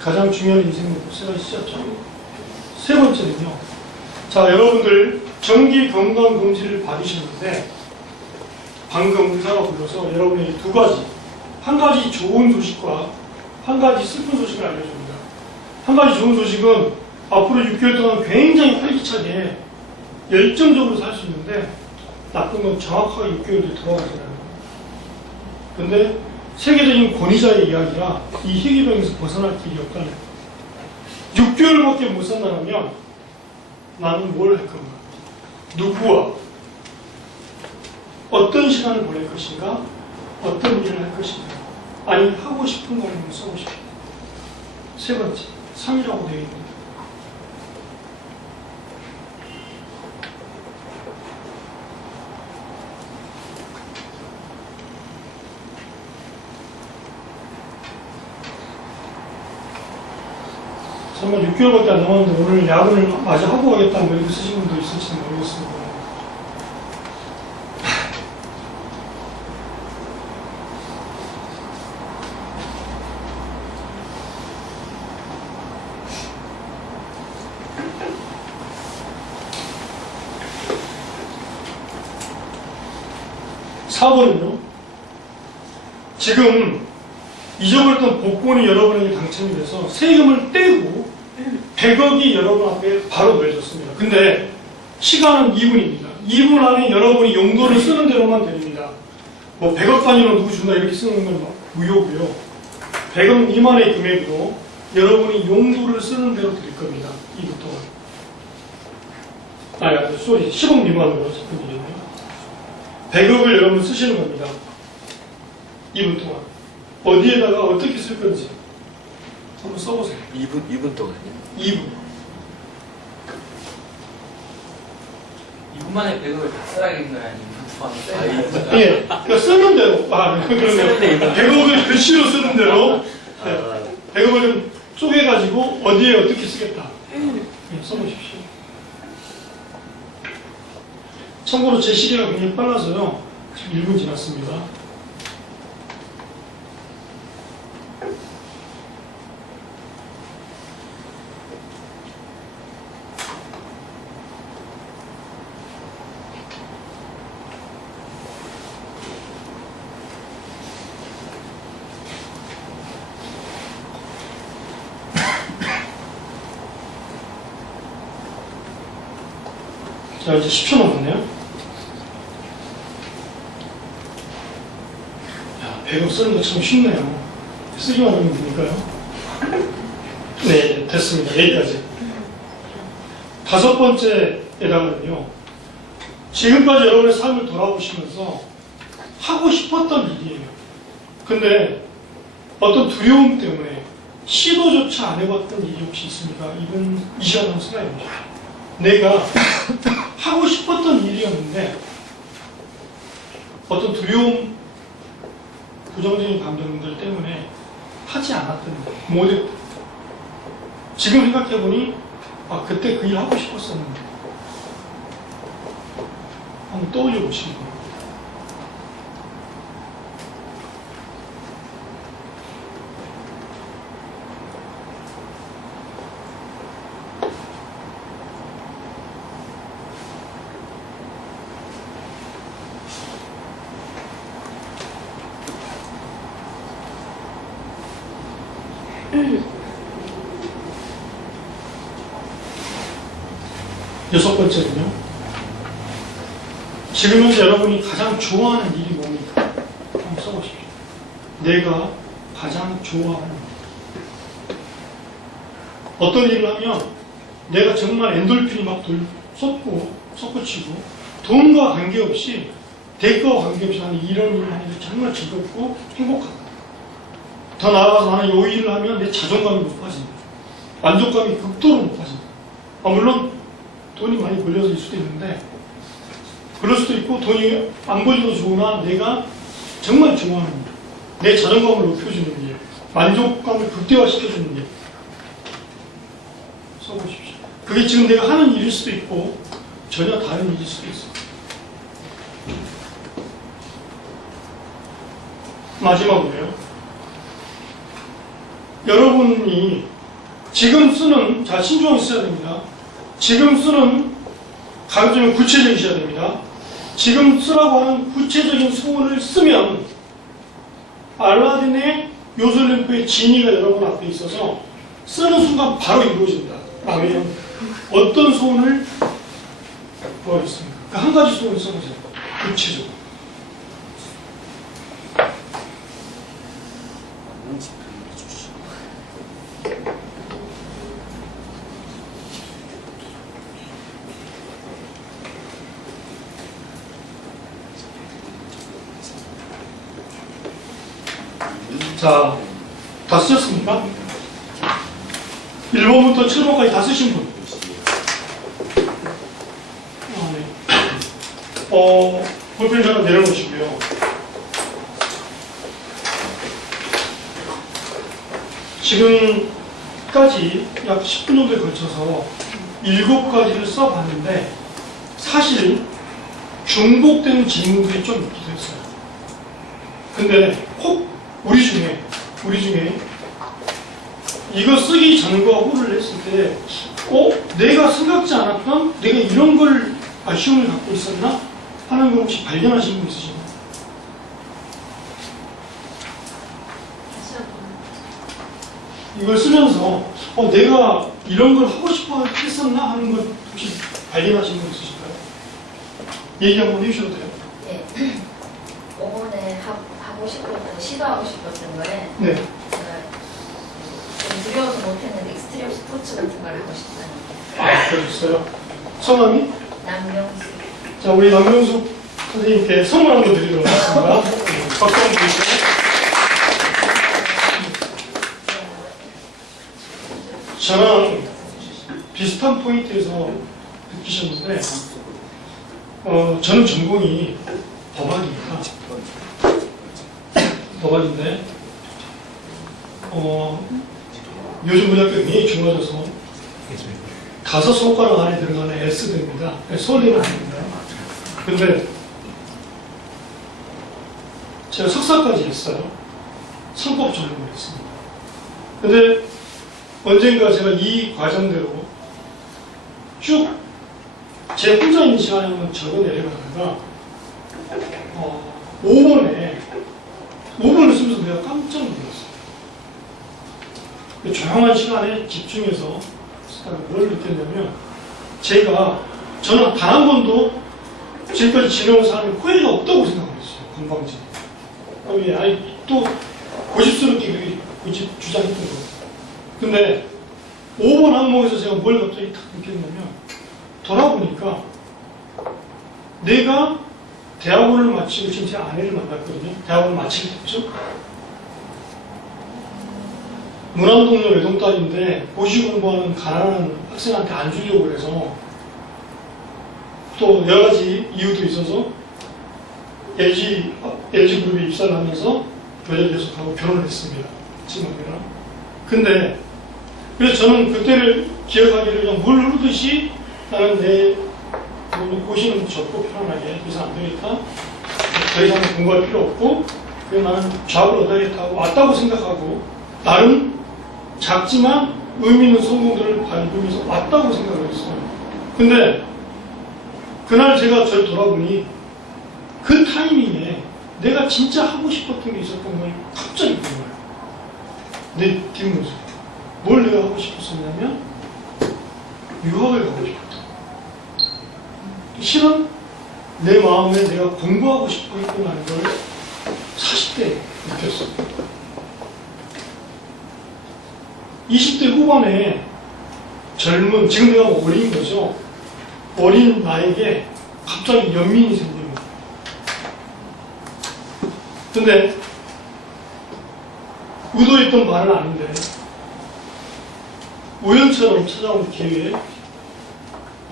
가장 중요한 인생 목표 세 가지 쓰셨죠. 세 번째는요. 자, 여러분들 정기 건강검진을 받으셨는데 방금 의사가 불러서 여러분에게 두 가지, 한 가지 좋은 소식과 한 가지 슬픈 소식을 알려줍니다. 한 가지 좋은 소식은 앞으로 6개월 동안 굉장히 활기차게 열정적으로 살 수 있는데 나쁜 건 정확하게 6개월 뒤에 돌아가잖아요. 근데 세계적인 권위자의 이야기라 이 희귀병에서 벗어날 길이 없다는 거예요. 6개월밖에 못 산다면 나는 뭘 할 건가? 누구와 어떤 시간을 보낼 것인가? 어떤 일을 할 것인가? 아니, 하고 싶은 거를 써보십시오. 세 번째, 3이라고 되어 있습니다. 정말 6개월밖에 안 남았는데 오늘 야근을 마저 하고 가겠다는 거 이렇게 쓰신 분도 있을지는 모르겠습니다. (4번은요) 지금 잊어버렸던 복권이 여러분에게 당첨이 돼서 세금을 떼고 100억이 여러분 앞에 바로 놓여졌습니다. 근데 시간은 2분입니다. 2분 안에 여러분이 용도를 쓰는 대로만 드립니다. 뭐 100억 단위로 누구 준다 이렇게 쓰는 건 무효고요. 100억 미만의 금액으로 여러분이 용도를 쓰는 대로 드릴 겁니다. 2분 동안. 쏘리 10억 미만으로 접근드렸네요. 100억을 여러분 쓰시는 겁니다. 2분 동안. 어디에다가 어떻게 쓸 건지 한번 써보세요. 2분 동안요? 2분. 2분 만에 100억을 다 써야겠는 거야? 아니면 2분 동안 예, 그러니까 쓰는 대로. 그러네요. 100억을 글씨로 쓰는 대로. 네. 100억을 좀 쪼개가지고 어디에 어떻게 쓰겠다. 네, 써보십시오. 참고로 제 시계가 굉장히 빨라서요. 지금 1분 지났습니다. 자, 이제 10초 남았네요. 야, 100억 쓰는 거 참 쉽네요. 쓰기만 하면 되니까요. 네, 됐습니다. 여기까지. 5번째에다가는요. 지금까지 여러분의 삶을 돌아보시면서 하고 싶었던 일이에요. 근데 어떤 두려움 때문에 시도조차 안 해봤던 일이 혹시 있습니까? 이분 이 시간 한번 생각해보십시오. 내가 하고 싶었던 일이었는데 어떤 두려움, 부정적인 감정들 때문에 하지 않았던 일, 못했던. 지금 생각해보니 그때 그 일 하고 싶었었는데 한번 떠올려 보시기 바랍니다. 여섯 번째는요. 지금 현재 여러분이 가장 좋아하는 일이 뭡니까? 한번 써보십시오. 내가 가장 좋아하는 일. 어떤 일을 하면 내가 정말 엔돌핀이 막 솟구치고 돈과 관계없이 대가와 관계없이 나는 이런 일을 하는 게 정말 즐겁고 행복하다. 더 나아가서 나는 이 일을 하면 내 자존감이 높아진다. 만족감이 극도로 높아진다. 물론 돈이 많이 벌려서일 수도 있는데 그럴 수도 있고 돈이 안 벌려도 좋으나 내가 정말 좋아하는 일, 내 자존감을 높여주는 일, 만족감을 극대화시켜주는 일 써보십시오. 그게 지금 내가 하는 일일 수도 있고 전혀 다른 일일 수도 있어요. 마지막으로요. 여러분이 지금 쓰는, 자, 신중하게 써야 됩니다. 지금 쓰는 가급적이면 구체적이셔야 됩니다. 지금 쓰라고 하는 구체적인 소원을 쓰면 알라딘의 요술램프의 지니가 여러분 앞에 있어서 쓰는 순간 바로 이루어집니다. 그러면 어떤 소원을 구하겠습니까? 그 한 가지 소원을 써보세요. 구체적으로. 자, 다 쓰셨습니까? 1번부터 7번까지 다 쓰신 분? 네. 볼펜 하나 내려놓으시고요. 지금까지 약 10분 정도에 걸쳐서 7가지를 써봤는데 사실 중복되는 질문들이 좀 있기도 했어요. 근데 꼭 우리 중에 이거 쓰기 전과 후를 했을 때 내가 생각지 않았던 내가 이런 걸 아쉬움을 갖고 있었나 하는 걸 혹시 발견하신 분 있으신가요? 이걸 쓰면서 내가 이런 걸 하고 싶어 했었나 하는 걸 혹시 발견하신 분 있으실까요? 얘기 한번 해주셔도 돼요. 네. 5번에 하고 싶었던, 시도하고 싶었던 거에 네. 제가 좀 두려워서 못했는데 익스트림 스포츠 같은 걸 하고 싶다는 그러셨어요. 성함이? 남명수. 자, 우리 남명숙 선생님께 선물 한번 드리도록 하겠습니다. 박수 한번 주시죠. 저랑 비슷한 포인트에서 느끼셨는데, 저는 전공이 법학입니다. 법학인데, 요즘 문학이 굉장히 좋아져서 5손가락 안에 들어가는 S대입니다. 서울대는 아닙니다. 근데 제가 석사까지 했어요. 성법 전공을 했습니다. 근데 언젠가 제가 이 과정대로 쭉 제 혼자 있는 시간에 한번 적어 내려가다가 5번을 쓰면서 내가 깜짝 놀랐어요. 조용한 시간에 집중해서 쓰다가 뭘 느꼈냐면 저는 단 한 번도 지금까지 지내온 사람이 후회가 없다고 생각을 했어요. 건방지. 또 고집스럽게 고집 주장했던 거. 근데 5번 항목에서 제가 뭘 갑자기 딱 느꼈냐면 돌아보니까 내가 대학원을 마치고 지금 제 아내를 만났거든요. 대학원을 마치게 됐죠. 문안동료 외동딸인데 고시 공부하는 가난한 학생한테 안 주려고 그래서 또 여러 가지 이유도 있어서 LG그룹에 입사를 하면서 교제를 계속하고 결혼을 했습니다. 친구들이랑. 근데 그래서 저는 그때를 기억하기를 그냥 물 흐르듯이 나는 내 고시는 접고 편안하게 이상 안 되겠다. 더 이상 공부할 필요 없고 그래서 나는 잡을 얻어야겠다고 왔다고 생각하고 나름 작지만 의미 있는 성공들을 밟으면서 왔다고 생각을 했어요. 근데 그날 제가 저를 돌아보니 그 타이밍에 내가 진짜 하고 싶었던 게 있었던 걸 갑자기 본 거예요. 내 뒷모습. 뭘 내가 하고 싶었었냐면 유학을 가고 싶었다. 실은 내 마음에 내가 공부하고 싶어 했구나는 걸 40대에 느꼈어요. 20대 후반에 지금 내가 어린 거죠. 어린 나에게 갑자기 연민이 생기는 거예요. 근데 의도했던 말은 아닌데 우연처럼 찾아온 기회에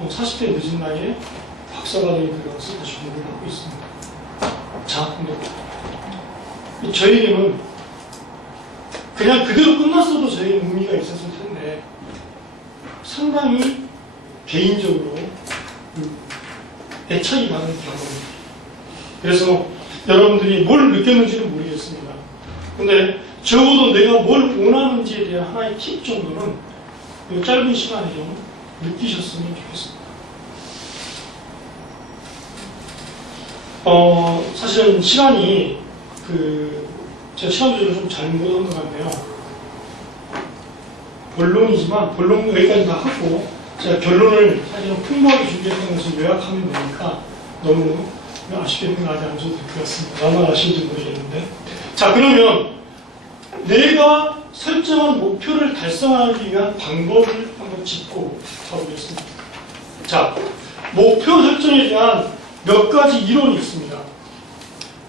40대 늦은 나이에 박사과정에 들어가서 다시 공부를 하고 있습니다. 자, 근데 저에게는 그냥 그대로 끝났어도 저에게는 의미가 있었을 텐데 상당히 개인적으로 애착이 가는 경험입니다. 그래서 여러분들이 뭘 느꼈는지는 모르겠습니다. 근데 적어도 내가 뭘 원하는지에 대한 하나의 팁 정도는 이 짧은 시간에 좀 느끼셨으면 좋겠습니다. 사실은 시간이 제가 시간 조절을 좀 잘못한 것 같네요. 본론이지만 본론 여기까지 다 하고 제가 결론을 사실은 풍부하게 준비했던 것을 요약하면 되니까 너무 아쉽게 생각하지 않으셔도 될 것 같습니다. 나만 아쉬운지 모르겠는데. 자, 그러면 내가 설정한 목표를 달성하기 위한 방법을 한번 짚고 가보겠습니다. 자, 목표 설정에 대한 몇 가지 이론이 있습니다.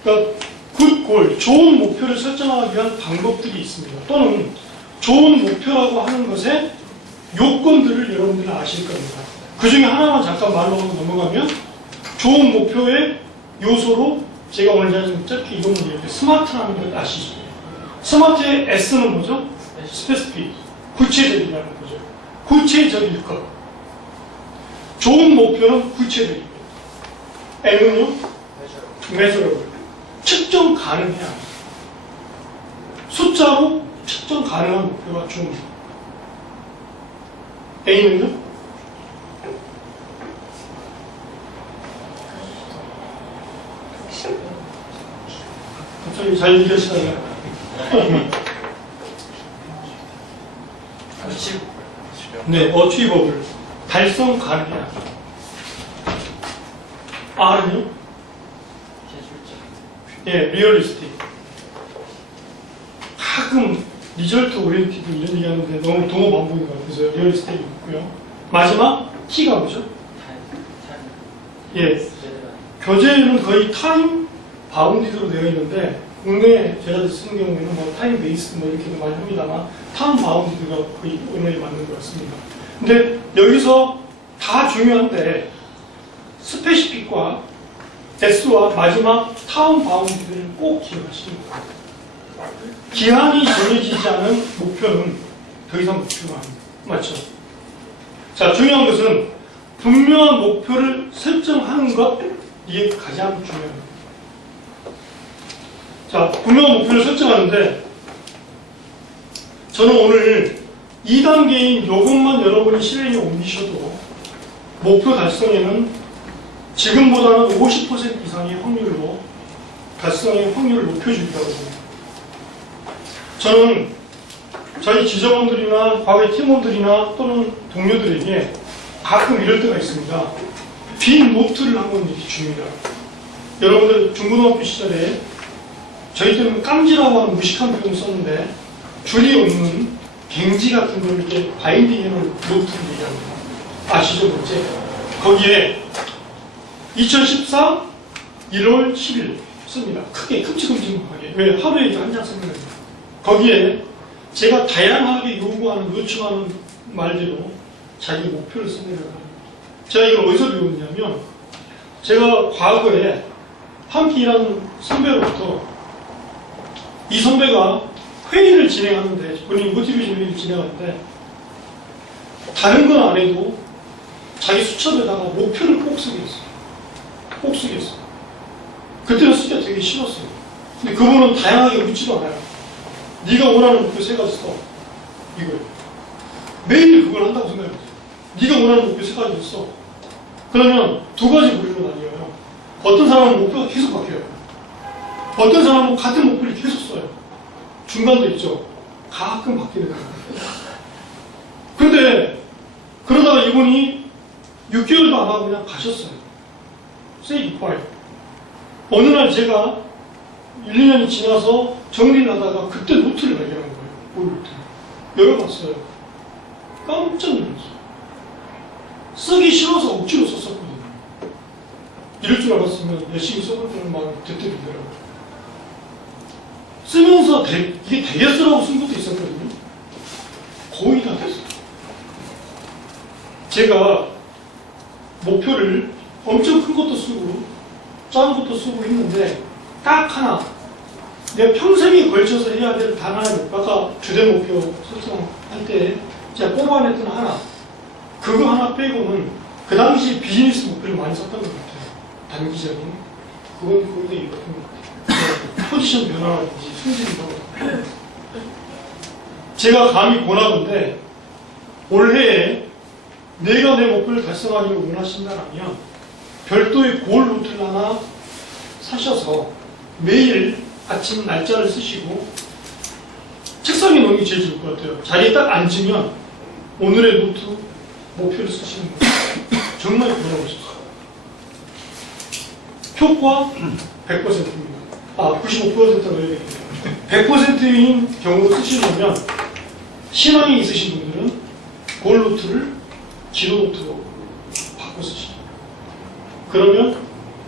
그러니까 굿골, 좋은 목표를 설정하기 위한 방법들이 있습니다. 또는 좋은 목표라고 하는 것의 요건들을 여러분들은 아실 겁니다. 그 중에 하나만 잠깐 말로 넘어가면 좋은 목표의 요소로 제가 오늘 제가 짧게 이동을 드릴 때 스마트라는 걸 아시죠? 스마트의 S는 뭐죠? 스페시픽, 구체적이라는 거죠. 구체적일 것. 좋은 목표는 구체적입니다. M은요? measurable. 측정 가능해야 합니다. 숫자로 측정 가능한 목표가 좋은 목표. A는요? 갑자기 잘 이겨지나요? 네, 어취버블. 달성 가능해야 합니다. R은요? 예, 리얼리스틱. 가끔 리절트 오리엔티드 이런 얘기 하는데 너무 동어 반복인 것 같아서 리얼리스틱이 있고요. 마지막 T가 뭐죠? 예, 교재는 거의 타임 바운디드로 되어 있는데 국내 제가 쓰는 경우에는 뭐 타임 베이스 뭐 이렇게도 많이 합니다만 타임 바운디드가 거의 언어에 맞는 것 같습니다. 근데 여기서 다 중요한데 스페시픽과 S와 마지막 타운 바운드를 꼭 기억하시기 바랍니다. 기한이 정해지지 않은 목표는 더 이상 목표가 아닙니다. 맞죠? 자, 중요한 것은 분명한 목표를 설정하는 것, 이게 가장 중요합니다. 자, 분명한 목표를 설정하는데 저는 오늘 2단계인 이것만 여러분이 실행에 옮기셔도 목표 달성에는 지금보다는 50% 이상의 확률로 달성의 확률을 높여주기라고 합니다. 저는 저희 지점원들이나 과외 팀원들이나 또는 동료들에게 가끔 이럴 때가 있습니다. 빈 노트를 한번 이렇게 줍니다. 여러분들 중고등학교 시절에 저희 때는 깜지라고 하는 무식한 표현을 썼는데 줄이 없는 갱지 같은 걸 이렇게 바인딩 해놓은 노트를 얘기합니다. 아시죠? 문제? 거기에 2014 1월 10일 씁니다. 크게 큼직큼직하게. 왜? 하루에 이제 한 장 쓰는 겁니다. 거기에 제가 다양하게 요구하는, 요청하는 말대로 자기 목표를 써내려가는 겁니다. 제가 이걸 어디서 배웠냐면 제가 과거에 함께 일하는 선배로부터 이 선배가 회의를 진행하는데, 본인이 모티베이션 회의를 진행하는데 다른 건 안 해도 자기 수첩에다가 목표를 꼭 쓰게 했어요. 꼭 쓰게 했어요. 그때는 쓰기가 되게 싫었어요. 근데 그분은 다양하게 묻지도 않아요. 네가 원하는 목표 3가지 써. 이거예요. 매일 그걸 한다고 생각해보세요. 네가 원하는 목표 3가지 써. 그러면 2가지 부류로 나뉘어요. 어떤 사람은 목표가 계속 바뀌어요. 어떤 사람은 같은 목표를 계속 써요. 중간도 있죠. 가끔 바뀌는 거예요. 근데 그러다가 이분이 6개월도 안 하고 그냥 가셨어요. Say goodbye. 어느 날 제가 1, 2년이 지나서 정리를 하다가 그때 노트를 발견한 거예요. 볼 노트. 열어봤어요. 깜짝 놀랐어요. 쓰기 싫어서 억지로 썼었거든요. 이럴 줄 알았으면 열심히 써볼 때는 막 대들이더라고요. 쓰면서 이게 되겠어라고 쓴 것도 있었거든요. 거의 다 됐어요. 제가 목표를 엄청 큰 것도 쓰고 작은 것도 쓰고 있는데 딱 하나 내가 평생에 걸쳐서 해야 될 단 하나의 목표, 아까 주된 목표 설정할 때 제가 뽑아냈던 하나, 그거 하나 빼고는 그 당시 비즈니스 목표를 많이 썼던 것 같아요. 단기적인. 그건 거의 이렇던 것 같아요. 포지션 변화라든지 승진 변화. 제가 감히 권하건데 올해에 내가 내 목표를 달성하기를 원하신다면 별도의 골 노트를 하나 사셔서 매일 아침 날짜를 쓰시고 책상에 놓는 게 제일 좋을 것 같아요. 자리에 딱 앉으면 오늘의 노트 목표를 쓰시는 거예요. 정말 변화오셨어요. 효과 100%입니다. 95%가 넣어야 되겠네요. 100%인 경우로 쓰시려면 신앙이 있으신 분들은 골 노트를 지도 노트로 바꿔 쓰시죠. 그러면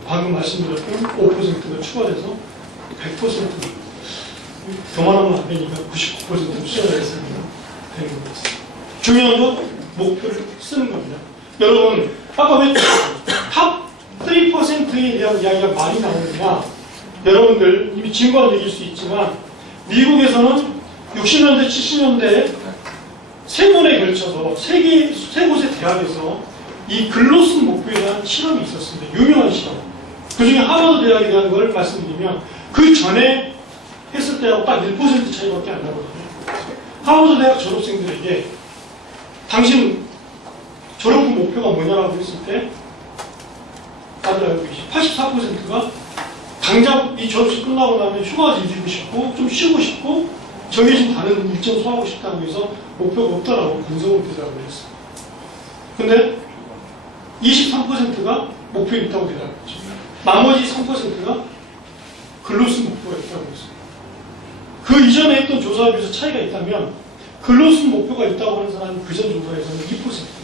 방금 말씀드렸던 5%가 추가돼서 100% 교만하면 안 되니까 99%로 수정하겠습니다. 되는 겁니다. 중요한 건 목표를 쓰는 겁니다. 여러분, 아까 왜 탑 3%에 대한 이야기가 많이 나오느냐? 여러분들 이미 진과는 얘기일 수 있지만 미국에서는 60년대, 70년대에 세 번에 걸쳐서 세 곳의 대학에서 이 글로슨 목표에 대한 실험이 있었습니다. 유명한 실험. 그 중에 하버드 대학에 대한 걸 말씀드리면 그 전에 했을 때하고 딱 1% 차이밖에 안 나거든요. 하버드 대학 졸업생들에게 당신 졸업 후 목표가 뭐냐라고 했을 때 다들 알고 계시죠? 84%가 당장 이 졸업식 끝나고 나면 휴가 일주고 싶고 좀 쉬고 싶고 정해진 다른 일정 소화하고 싶다고 해서 목표가 없다라고 분석을 대답을 했어요. 근데 23%가 목표에 있다고 대답했죠. 나머지 3%가 글로슨 목표가 있다고 했어요. 그 이전에 했던 조사에 비해서 차이가 있다면 글로슨 목표가 있다고 하는 사람이 그전 조사에서는 2%.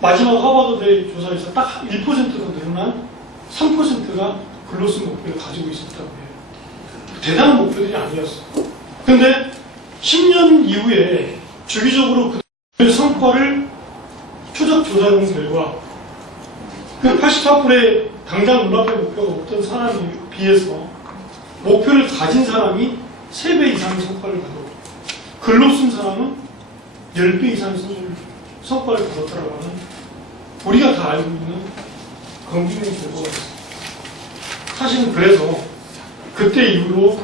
마지막 하버드대 조사에서 딱 1%가 늘어난 3%가 글로슨 목표를 가지고 있었다고 해요. 대단한 목표들이 아니었어요. 근데 10년 이후에 주기적으로 그 성과를 추적 조사해본 결과 그 84%의 당장 눈앞에 목표가 없던 사람에 비해서 목표를 가진 사람이 3배 이상의 성과를 가졌고 글로 쓴 사람은 10배 이상의 성과를 거뒀다라고 하는 우리가 다 알고 있는 검증된 결과가 있습니다. 사실은 그래서 그때 이후로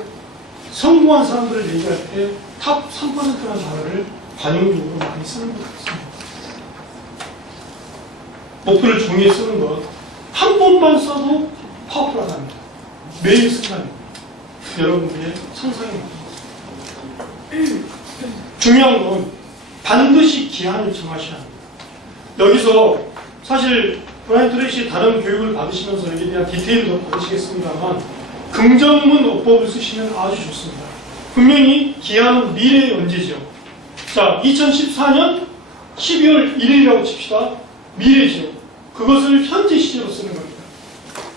성공한 사람들을 얘기할 때 탑 3%라는 단어를 관용적으로 많이 쓰는 것 같습니다. 목표를 종이에 쓰는 것 한 번만 써도 파워풀하답니다. 매일 쓴다면 여러분들의 상상에 맞는 것. 중요한 건 반드시 기한을 정하셔야 합니다. 여기서 사실 브라이언 트레이시 다른 교육을 받으시면서 여기에 대한 디테일도 받으시겠습니다만 긍정문 어법을 쓰시면 아주 좋습니다. 분명히 기한은 미래의 언제죠. 자, 2014년 12월 1일이라고 칩시다. 미래죠. 그것을 현재 시제로 쓰는 겁니다.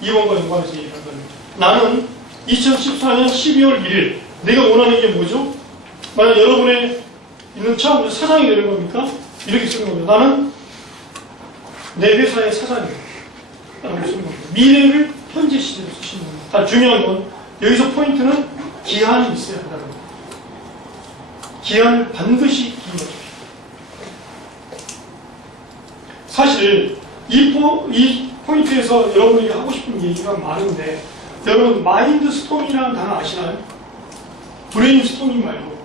이원과 연관해서 얘기한다면 나는 2014년 12월 1일 내가 원하는 게 뭐죠? 만약 여러분의 있는 차원에서 사장이 되는 겁니까? 이렇게 쓰는 겁니다. 나는 내 회사의 사장이에요. 라고 쓰는 겁니다. 미래를 현재 시제로 쓰시는 겁니다. 중요한 건 여기서 포인트는 기한이 있어야 한다는 겁니다. 기한을 반드시 기입하십시오. 사실 이 포인트에서 여러분에게 하고 싶은 얘기가 많은데 여러분 마인드 스톰이라는 단어 아시나요? 브레인 스토밍 말고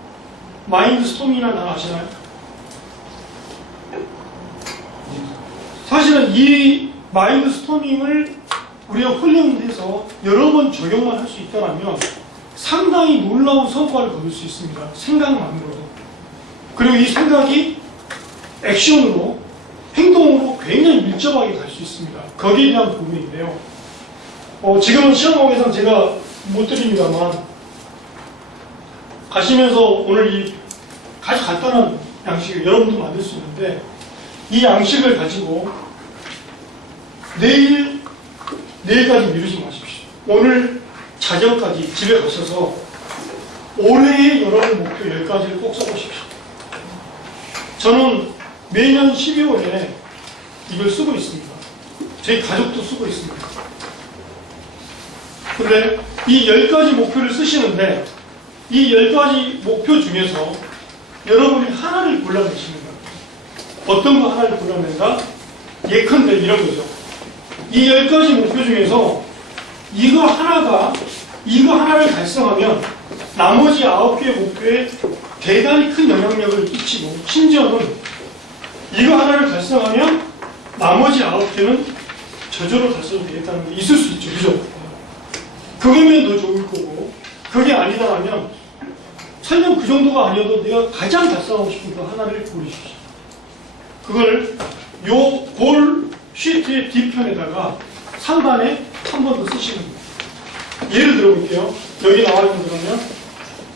마인드 스톰이라는 단어 아시나요? 사실은 이 마인드 스토밍을 우리가 훈련해서 여러 번 적용만 할 수 있다면 상당히 놀라운 성과를 거둘 수 있습니다. 생각만으로도. 그리고 이 생각이 액션으로 행동으로 굉장히 밀접하게 갈 수 있습니다. 거기에 대한 부분인데요. 지금은 시험 관계상 제가 못 드립니다만 가시면서 오늘 이 아주 간단한 양식을 여러분도 만들 수 있는데 이 양식을 가지고 내일까지 미루지 마십시오. 오늘 자정까지 집에 가셔서 올해의 여러분 목표 10가지를 꼭 써보십시오. 저는 매년 12월에 이걸 쓰고 있습니다. 저희 가족도 쓰고 있습니다. 근데 이 10가지 목표를 쓰시는데 이 10가지 목표 중에서 여러분이 하나를 골라내시는 거예요. 어떤 거 하나를 골라낸다? 예컨대 이런 거죠. 이 10가지 목표 중에서 이거 하나를 달성하면 나머지 9개의 목표에 대단히 큰 영향력을 끼치고, 심지어는 이거 하나를 달성하면 나머지 9개는 저절로 달성이 되겠다는 게 있을 수 있죠. 그죠? 그거면 더 좋을 거고, 그게 아니다라면 설령 그 정도가 아니어도 내가 가장 달성하고 싶은 그 하나를 고르십시오. 그걸 요 골 시트의 뒤편에다가 상단에 한 번 더 쓰시는 거예요. 예를 들어볼게요. 여기 나와 있는 그러면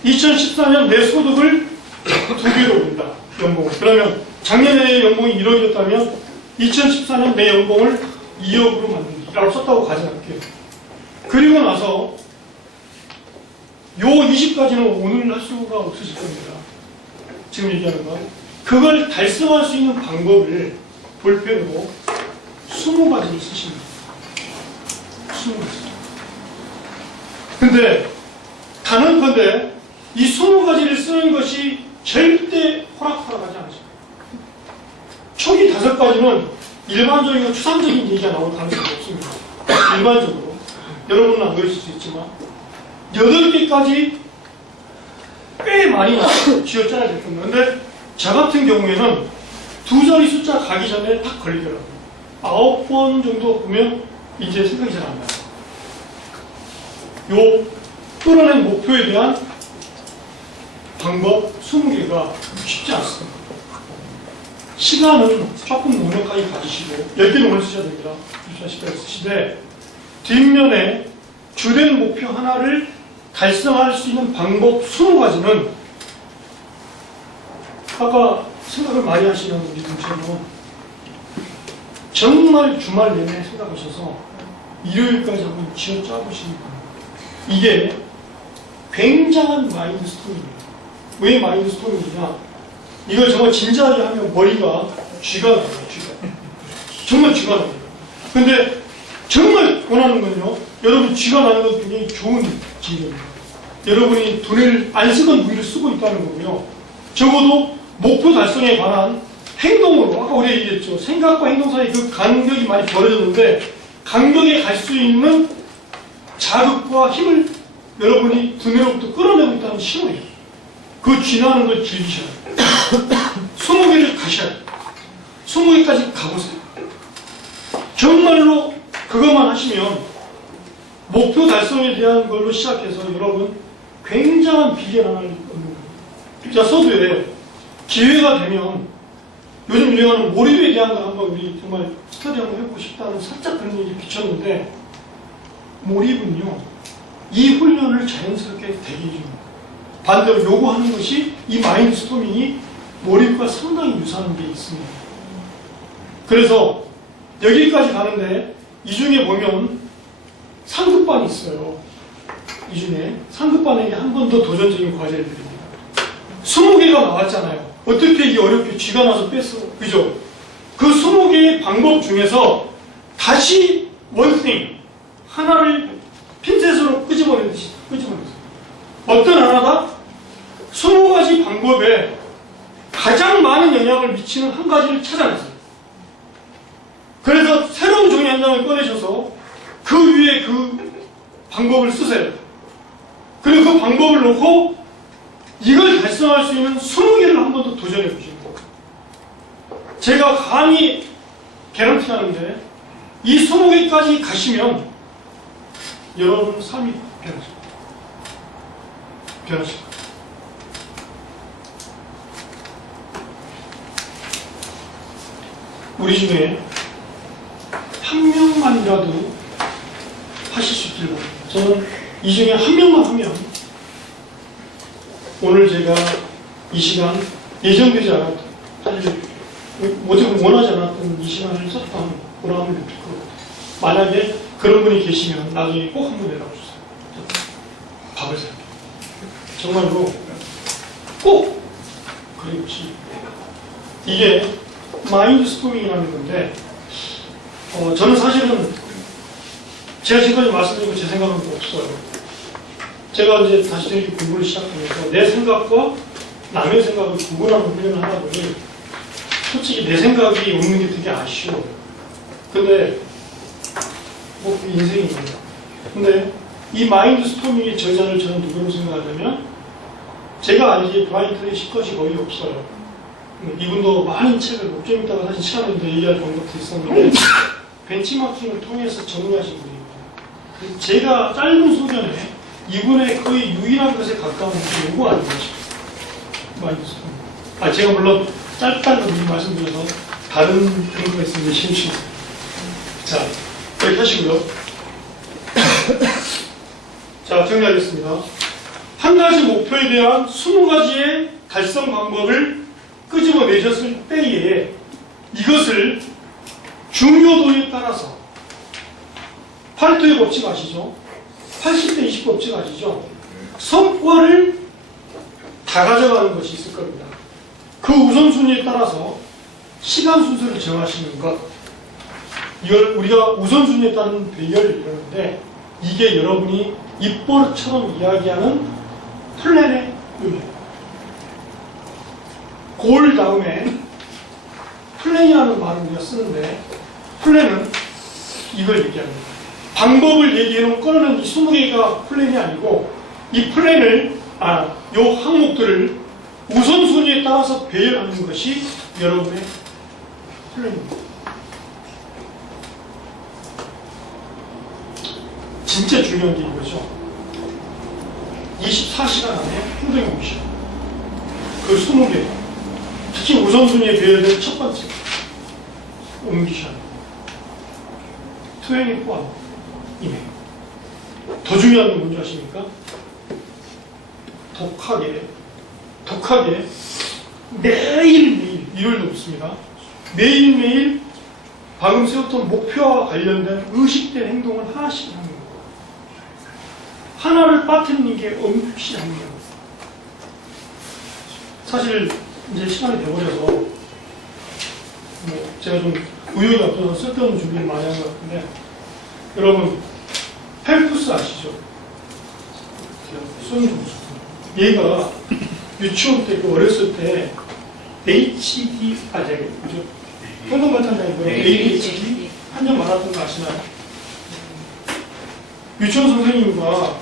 2014년 내 소득을 2배로 올린다. 연봉을. 그러면 작년에 연봉이 1억이었다면 2014년 내 연봉을 2억으로 만든다라고 썼다고 가정할게요. 그리고 나서 요 20가지는 오늘 할 수가 없으실 겁니다. 지금 얘기하는 건. 그걸 달성할 수 있는 방법을 볼펜으로 20가지를 쓰십니다. 20가지. 근데 단언컨대 이 20가지를 쓰는 것이 절대 호락호락하지 않습니다. 초기 5가지는 일반적이고 추상적인 얘기가 나올 가능성이 없습니다. 일반적으로. 여러분은 안 그러실 수 있지만 8개까지 꽤 많이 쥐어짜야 될 겁니다. 근데 저 같은 경우에는 2자리 숫자 가기 전에 딱 걸리더라고요. 9번 정도 보면 이제 생각이 잘 안 나요. 요 끌어낸 목표에 대한 방법 20개가 쉽지 않습니다. 시간은 조금 넉넉하게 가지시고 10개는 오늘 쓰셔야 됩니다. 24시까지 쓰시되 뒷면에 주된 목표 하나를 달성할 수 있는 방법 20가지는 아까 생각을 많이 하시는 우리 분처럼 정말 주말 내내 생각하셔서 일요일까지 한번 쥐어짜보시는 거예요. 이게 굉장한 마인드 스토리입니다. 왜 마인드 스토리냐? 이걸 정말 진지하게 하면 머리가 쥐가 나요. 정말 쥐가 나요. 근데 정말 원하는 건요, 여러분 쥐가 나는 건 굉장히 좋은 진리입니다. 여러분이 돈을 안 쓰던 무기를 쓰고 있다는 거고요. 적어도 목표 달성에 관한 행동으로, 아까 우리가 얘기했죠. 생각과 행동 사이 그 간격이 많이 벌어졌는데 간격에 갈 수 있는 자극과 힘을 여러분이 두뇌로부터 끌어내고 있다는 신호예요. 그 쥐나는 걸 즐기셔야 돼요. 20개를 가셔야 돼요. 20개까지 가보세요. 정말로 그것만 하시면 목표 달성에 대한 걸로 시작해서 여러분 굉장한 비결 하나를 얻는 거예요. 자, 서두에 기회가 되면 요즘 유행하는 몰입에 대한 걸 한번 우리 정말 스터디 한번 해보고 싶다는 살짝 그런 얘기 비쳤는데, 몰입은요, 이 훈련을 자연스럽게 되게 해줍니다. 반대로 요구하는 것이 이 마인드 스토밍이 몰입과 상당히 유사한 게 있습니다. 그래서 여기까지 가는데 이 중에 보면 상급반이 있어요. 이 중에 상급반에게 한 번 더 도전적인 과제를 드립니다. 20개가 나왔잖아요. 어떻게 이 어렵게 쥐가 나서 뺐어? 그죠? 그 20개의 방법 중에서 다시 원띵 하나를 핀셋으로 끄집어내듯이 끄집어내세요. 어떤 하나가 20가지 방법에 가장 많은 영향을 미치는 한 가지를 찾아내세요. 그래서 새로운 종이 한 장을 꺼내셔서 그 위에 그 방법을 쓰세요. 그리고 그 방법을 놓고 이걸 달성할 수 있는 20개를 한 번 더 도전해 보시는 거예요. 제가 감히 개런티 하는데 이 20개까지 가시면 여러분 삶이 변하십니다. 변하십니다. 우리 중에 한 명만이라도 하실 수 있길 바랍니다. 저는 이 중에 한 명만 하면 오늘 제가 이 시간 예정되지 않았던, 사실 어떻게 원하지 않았던 이 시간을 썼던 보람을 느낄 것 같아요. 만약에 그런 분이 계시면 나중에 꼭 한번 연락 주세요. 밥을 살게. 정말로 꼭 그렇지. 이게 마인드 스토밍이라는 건데, 저는 사실은 제가 지금까지 말씀드린 거 제 생각은 없어요. 제가 이제 다시 이렇게 공부를 시작하면서 내 생각과 남의 생각을 구분하는 훈련을 하다 보니 솔직히 내 생각이 없는 게 되게 아쉬워요. 근데 뭐 그게 인생입니다. 근데 이 마인드 스토밍의 저자를 저는 누구로 생각하냐면 제가 알기에 브라이언 트레이시 것이 거의 없어요. 이분도 많은 책을 좀 이따가 사실 시간을 더 얘기할 방법도 있었는데 벤치마킹을 통해서 정리하신 분입니다. 제가 짧은 소견에 이분의 거의 유일한 것에 가까운 게 요거 아닌가 싶어요. 마인드 스토밍. 제가 물론 짧다는 걸 미리 말씀드려서 다른 근거가 있으면 심심해요. 자, 여기 하시고요. 자, 정리하겠습니다. 한 가지 목표에 대한 20가지의 달성 방법을 끄집어내셨을 때에 이것을 중요도에 따라서 파레토의 법칙 아시죠? 80대 20 법칙 아시죠? 성과를 다 가져가는 것이 있을 겁니다. 그 우선순위에 따라서 시간 순서를 정하시는 것, 이걸 우리가 우선순위에 따른 배열을 이러는데 이게 여러분이 입버릇처럼 이야기하는 플랜의 의미입니다. 골 다음에 플랜이라는 말을 우리가 쓰는데 플랜은 이걸 얘기합니다. 방법을 얘기해놓은 꺼내는 이 20개가 플랜이 아니고 이 플랜을, 요 항목들을 우선순위에 따라서 배열하는 것이 여러분의 플랜입니다. 진짜 중요한 게 이거죠. 24시간 안에 행동해 보시오. 그 20개. 특히 우선순위에 배열된 첫 번째. 옮기셔야 돼요. 24 이메일. 더 중요한 건 뭔지 아십니까? 독하게 매일매일, 일요일도 없습니다. 매일매일 방금 세웠던 목표와 관련된 의식된 행동을 하나씩 하는 거예요. 하나를 빠뜨리는 게 엄격히 하는 거예요. 사실 이제 시간이 돼버려서 제가 좀 의욕이 없어서 쓸데없는 준비를 많이 한 것 같은데 여러분 펠프스 아시죠? 수영 선수. 얘가 유치원 때 어렸을 때 HD 그죠? 평범반찬장이고요. ADHD 한점 많았던 거 아시나요? 유치원 선생님과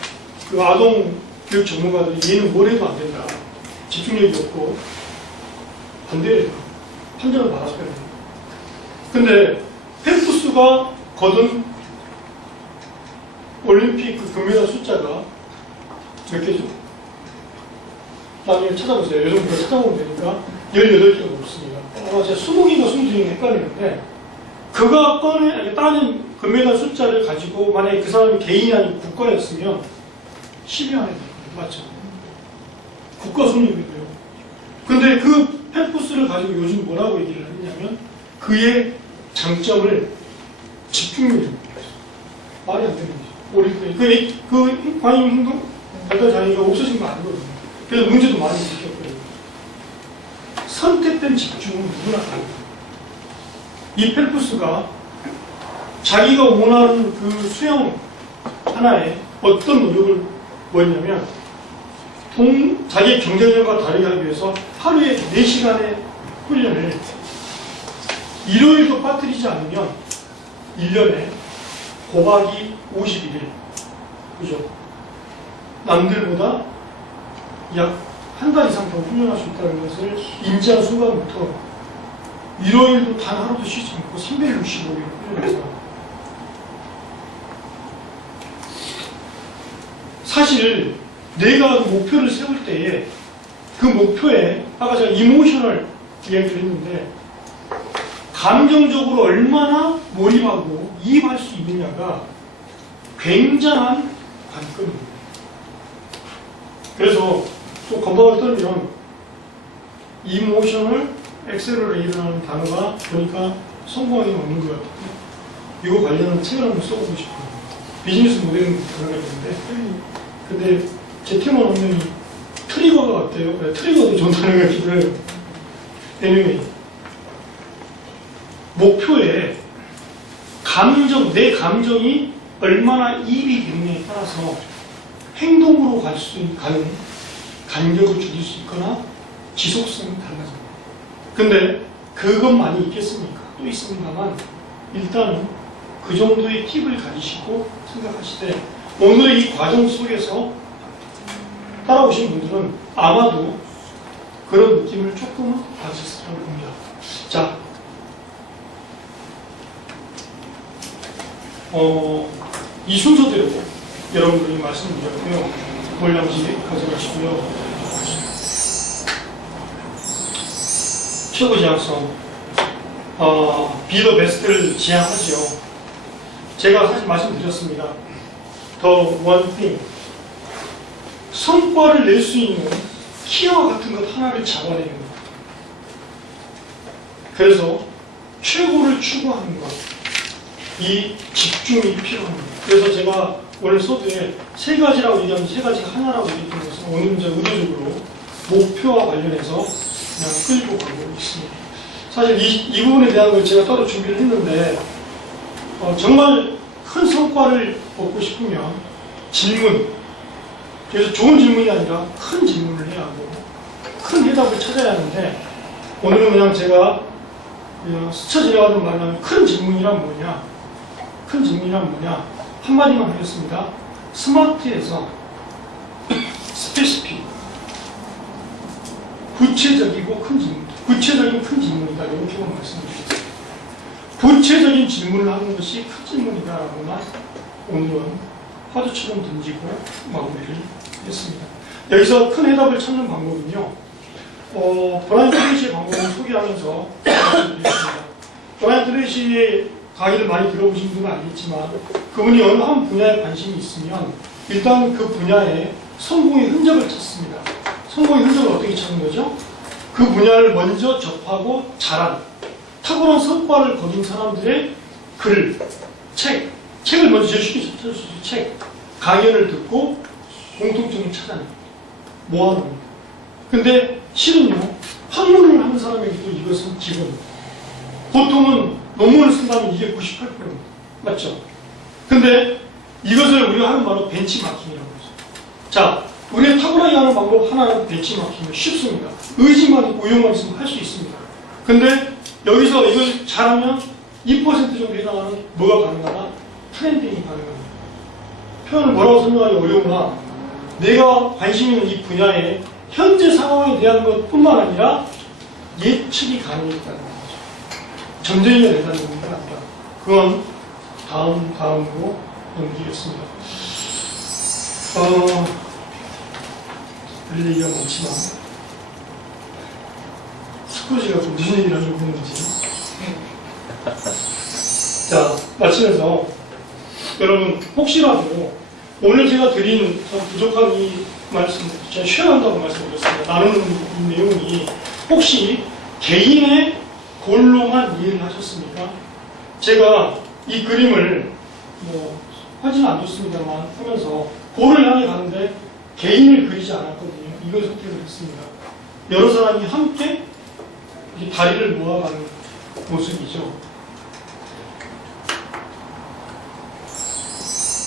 그 아동 교육 전문가들이 얘는 뭘 해도 안 된다. 집중력이 없고 반대해요. 판정을 받았어요. 근데 펠프스가 거둔 올림픽 그 금메달 숫자가 몇 개죠? 나중에 찾아보세요. 여러분들 찾아보면 되니까 18개가 넘습니다. 아마 제가 20개인가 22개인가 헷갈리는데 그가 따낸 금메달 숫자를 가지고 만약에 그 사람이 개인이 아니고 국가였으면 10위 안에 들어요. 맞죠? 국가 순위이고요. 근데 그 펠프스를 가지고 요즘 뭐라고 얘기를 하느냐면 그의 장점을 집중력이라고 해요. 말이 안 되는 거죠. 올림픽 그 관임 행동 발달 장애가 없어진 거 아니거든요. 그래서 문제도 많이 생겼거든요. 선택된 집중은 누구나 다릅니다. 이 펠프스가 자기가 원하는 그 수영 하나에 어떤 노력을 보였냐면 자기의 경쟁력과 다르게 하기 위해서 하루에 4시간의 훈련을 일요일도 빠뜨리지 않으면 1년에 곱하기 51일 그죠? 남들보다 약 한 달 이상 더 훈련할 수 있다는 것을 인지한 순간부터 일요일도 단 하루도 쉬지 않고 365일 훈련해서 사실 내가 목표를 세울 때에 그 목표에 아까 제가 이모셔널 이야기를 했는데 감정적으로 얼마나 몰입하고 이입할 수 있느냐가 굉장한 관건입니다. 그래서 또 건방을 떨면 이모셔널 엑셀러레이라는 단어가 보니까 성공하기 없는 것 같아요. 이거 관련한 책을 한번 써보고 싶어요. 비즈니스 모델링 단어가 있는데 근데 제 테마 운명이 트리거가 같아요. 트리거도 좋다는 것 같기도 해요. anyway, 목표에 내 감정이 얼마나 이입이 되느냐에 따라서 행동으로 가는 간격을 줄일 수 있거나 지속성이 달라집니다. 근데 그것만이 있겠습니까? 또 있습니다만 일단은 그 정도의 팁을 가지시고 생각하시되 오늘의 이 과정 속에서 따라오신 분들은 아마도 그런 느낌을 조금은 받으셨을 거라고 봅니다. 자, 이 순서대로 여러분들이 말씀드렸고요. 몰량식 가져가시고요. 최고 지향성, be the best를 지향하죠. 제가 사실 말씀드렸습니다. The one thing. 성과를 낼 수 있는 키와 같은 것 하나를 잡아내는 것. 그래서 최고를 추구하는 것. 이 집중이 필요합니다. 그래서 제가 오늘 소드에 세 가지라고 얘기하면 세 가지가 하나라고 얘기했던 것은 오늘 이제 의도적으로 목표와 관련해서 그냥 끌고 가고 있습니다. 사실 이 부분에 대한 걸 제가 따로 준비를 했는데 정말 큰 성과를 얻고 싶으면 질문, 그래서 좋은 질문이 아니라 큰 질문을 해야 하고 큰 해답을 찾아야 하는데 오늘은 그냥 제가 스쳐 지나가던 말로 큰 질문이란 뭐냐? 큰 질문이란 뭐냐? 한마디만 하겠습니다. 스마트에서 스페시픽, 구체적이고 큰 질문, 구체적인 큰 질문이다. 이렇게만 말씀드리겠습니다. 구체적인 질문을 하는 것이 큰 질문이다라고만 오늘은 화두처럼 던지고 마무리를 했습니다. 여기서 큰 해답을 찾는 방법은요. 브라이언 트레이시의 방법을 소개하면서 말씀드리겠습니다. 브라이언 트레이시의 강의를 많이 들어보신 분은 알겠지만 그분이 어느 한 분야에 관심이 있으면 일단 그 분야에 성공의 흔적을 찾습니다. 성공의 흔적을 어떻게 찾는 거죠? 그 분야를 먼저 접하고 자란 탁월한 성과를 거둔 사람들의 글, 책을 먼저 제일 쉽게 찾을 수 있어요. 책, 강연을 듣고 공통점을 찾아냅니다. 모아놓습니다. 근데 실은요, 학문을 하는 사람에게도 이것은 기본입니다. 보통은 논문을 쓴다면 이게 98%입니다. 맞죠? 근데 이것을 우리가 하는 말로 벤치마킹이라고 하죠. 자, 우리가 탁월하게 하는 방법 하나는 벤치마킹은 쉽습니다. 의지만 있고 의욕만 있으면 할 수 있습니다. 근데 여기서 이걸 잘하면 2% 정도 해당하는 뭐가 가능하다? 트렌딩이 가능합니다. 표현을 뭐라고 설명하기 어려우나 내가 관심 있는 이 분야의 현재 상황에 대한 것뿐만 아니라 예측이 가능했다는 거죠. 점쟁이가 된다는 게 아니라 그건 다음으로 넘기겠습니다. 할 얘기가 많지만 스코지가 무슨 얘기를 하려고 했는지 자, 마치면서 여러분 혹시라도 오늘 제가 드린 부족한 이 말씀 제가 쉬어간다고 말씀드렸습니다. 나누는 이 내용이 혹시 개인의 골로만 이해를 하셨습니까? 제가 이 그림을 하지는 않았습니다만 하면서 골을 향해 가는데 개인을 그리지 않았거든요. 이걸 선택을 했습니다. 여러 사람이 함께 다리를 모아가는 모습이죠.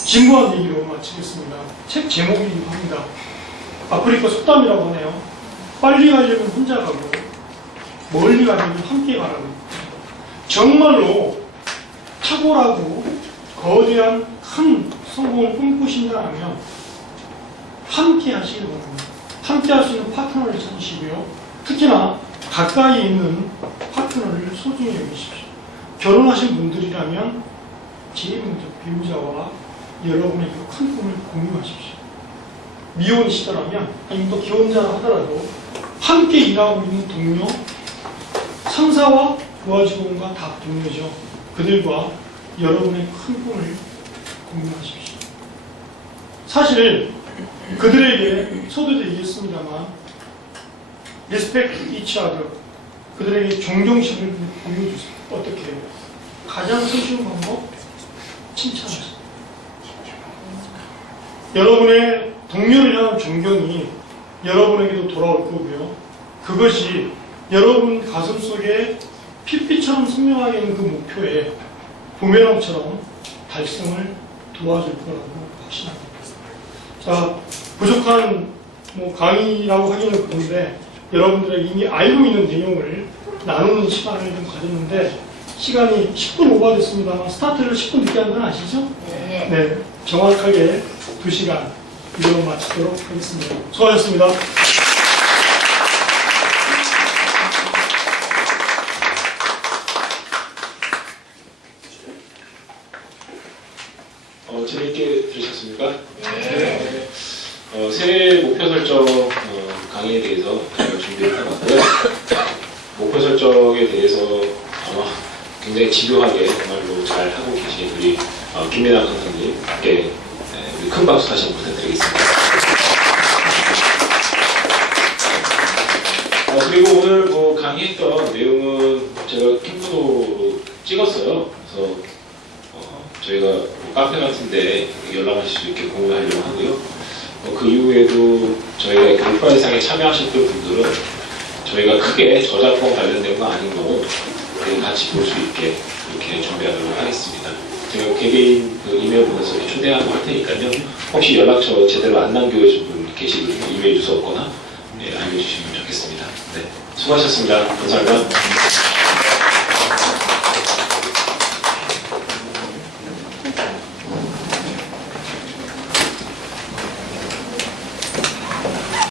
진부한 얘기로 마치겠습니다. 책 제목이기도 합니다. 아프리카 속담이라고 하네요. 빨리 가려면 혼자 가고 멀리 가려면 함께 가라고. 정말로 탁월하고 거대한 큰 성공을 꿈꾸신다면 함께 하시기 바랍니다. 함께 할 수 있는 파트너를 찾으시고요. 특히나 가까이 있는 파트너를 소중히 여기십시오. 결혼하신 분들이라면 제일 먼저 배우자와 여러분의 그 큰 꿈을 공유하십시오. 미혼이시더라면 아니면 또 기혼자라 하더라도 함께 일하고 있는 동료, 상사와 부하 직원과 다 동료죠. 그들과 여러분의 큰 꿈을 공유하십시오. 사실 그들에게 소도도 얘기했습니다만 respect each other, 그들에게 존경심을 보여주세요. 어떻게 해요? 가장 손쉬운 방법 칭찬하세요. 여러분의 동료를 향한 존경이 여러분에게도 돌아올 거고요. 그것이 여러분 가슴속에 핏빛처럼 선명하게 있는 그 목표에 부메랑처럼 달성을 도와줄 거라고 확신합니다. 자, 부족한 강의라고 하기는 그런데 여러분들이 이미 알고 있는 내용을 나누는 시간을 좀 가졌는데 시간이 10분 오버됐습니다만 스타트를 10분 늦게 한 건 아시죠? 네. 네, 정확하게 2시간 이대로 마치도록 하겠습니다. 수고하셨습니다. 재밌게 들으셨습니까? 네. 새해 목표 설정 강의에 대해서 저희가 준비를 해봤고요. 목표 설정에 대해서 아마 굉장히 집요하게 정말로 잘 하고 계신 우리 김민아 강사님께 우리 큰 박수 다시 한번 부탁드리겠습니다. 그리고 오늘 강의했던 내용은 제가 캠프로 찍었어요. 그래서 저희가 카페 같은데 연락하실 수 있게 공유하려고 하고요. 그 이후에도 저희가 교육과외상에 참여하셨던 분들은 저희가 크게 저작권 관련된 거 아닌 거고 같이 볼 수 있게 이렇게 준비하도록 하겠습니다. 제가 개개인 이메일 보내서 초대하고 할 테니까요. 혹시 연락처 제대로 안 남겨주신 분 계시거든요. 이메일 주소 없거나 알려주시면 좋겠습니다. 네, 수고하셨습니다. 감사합니다.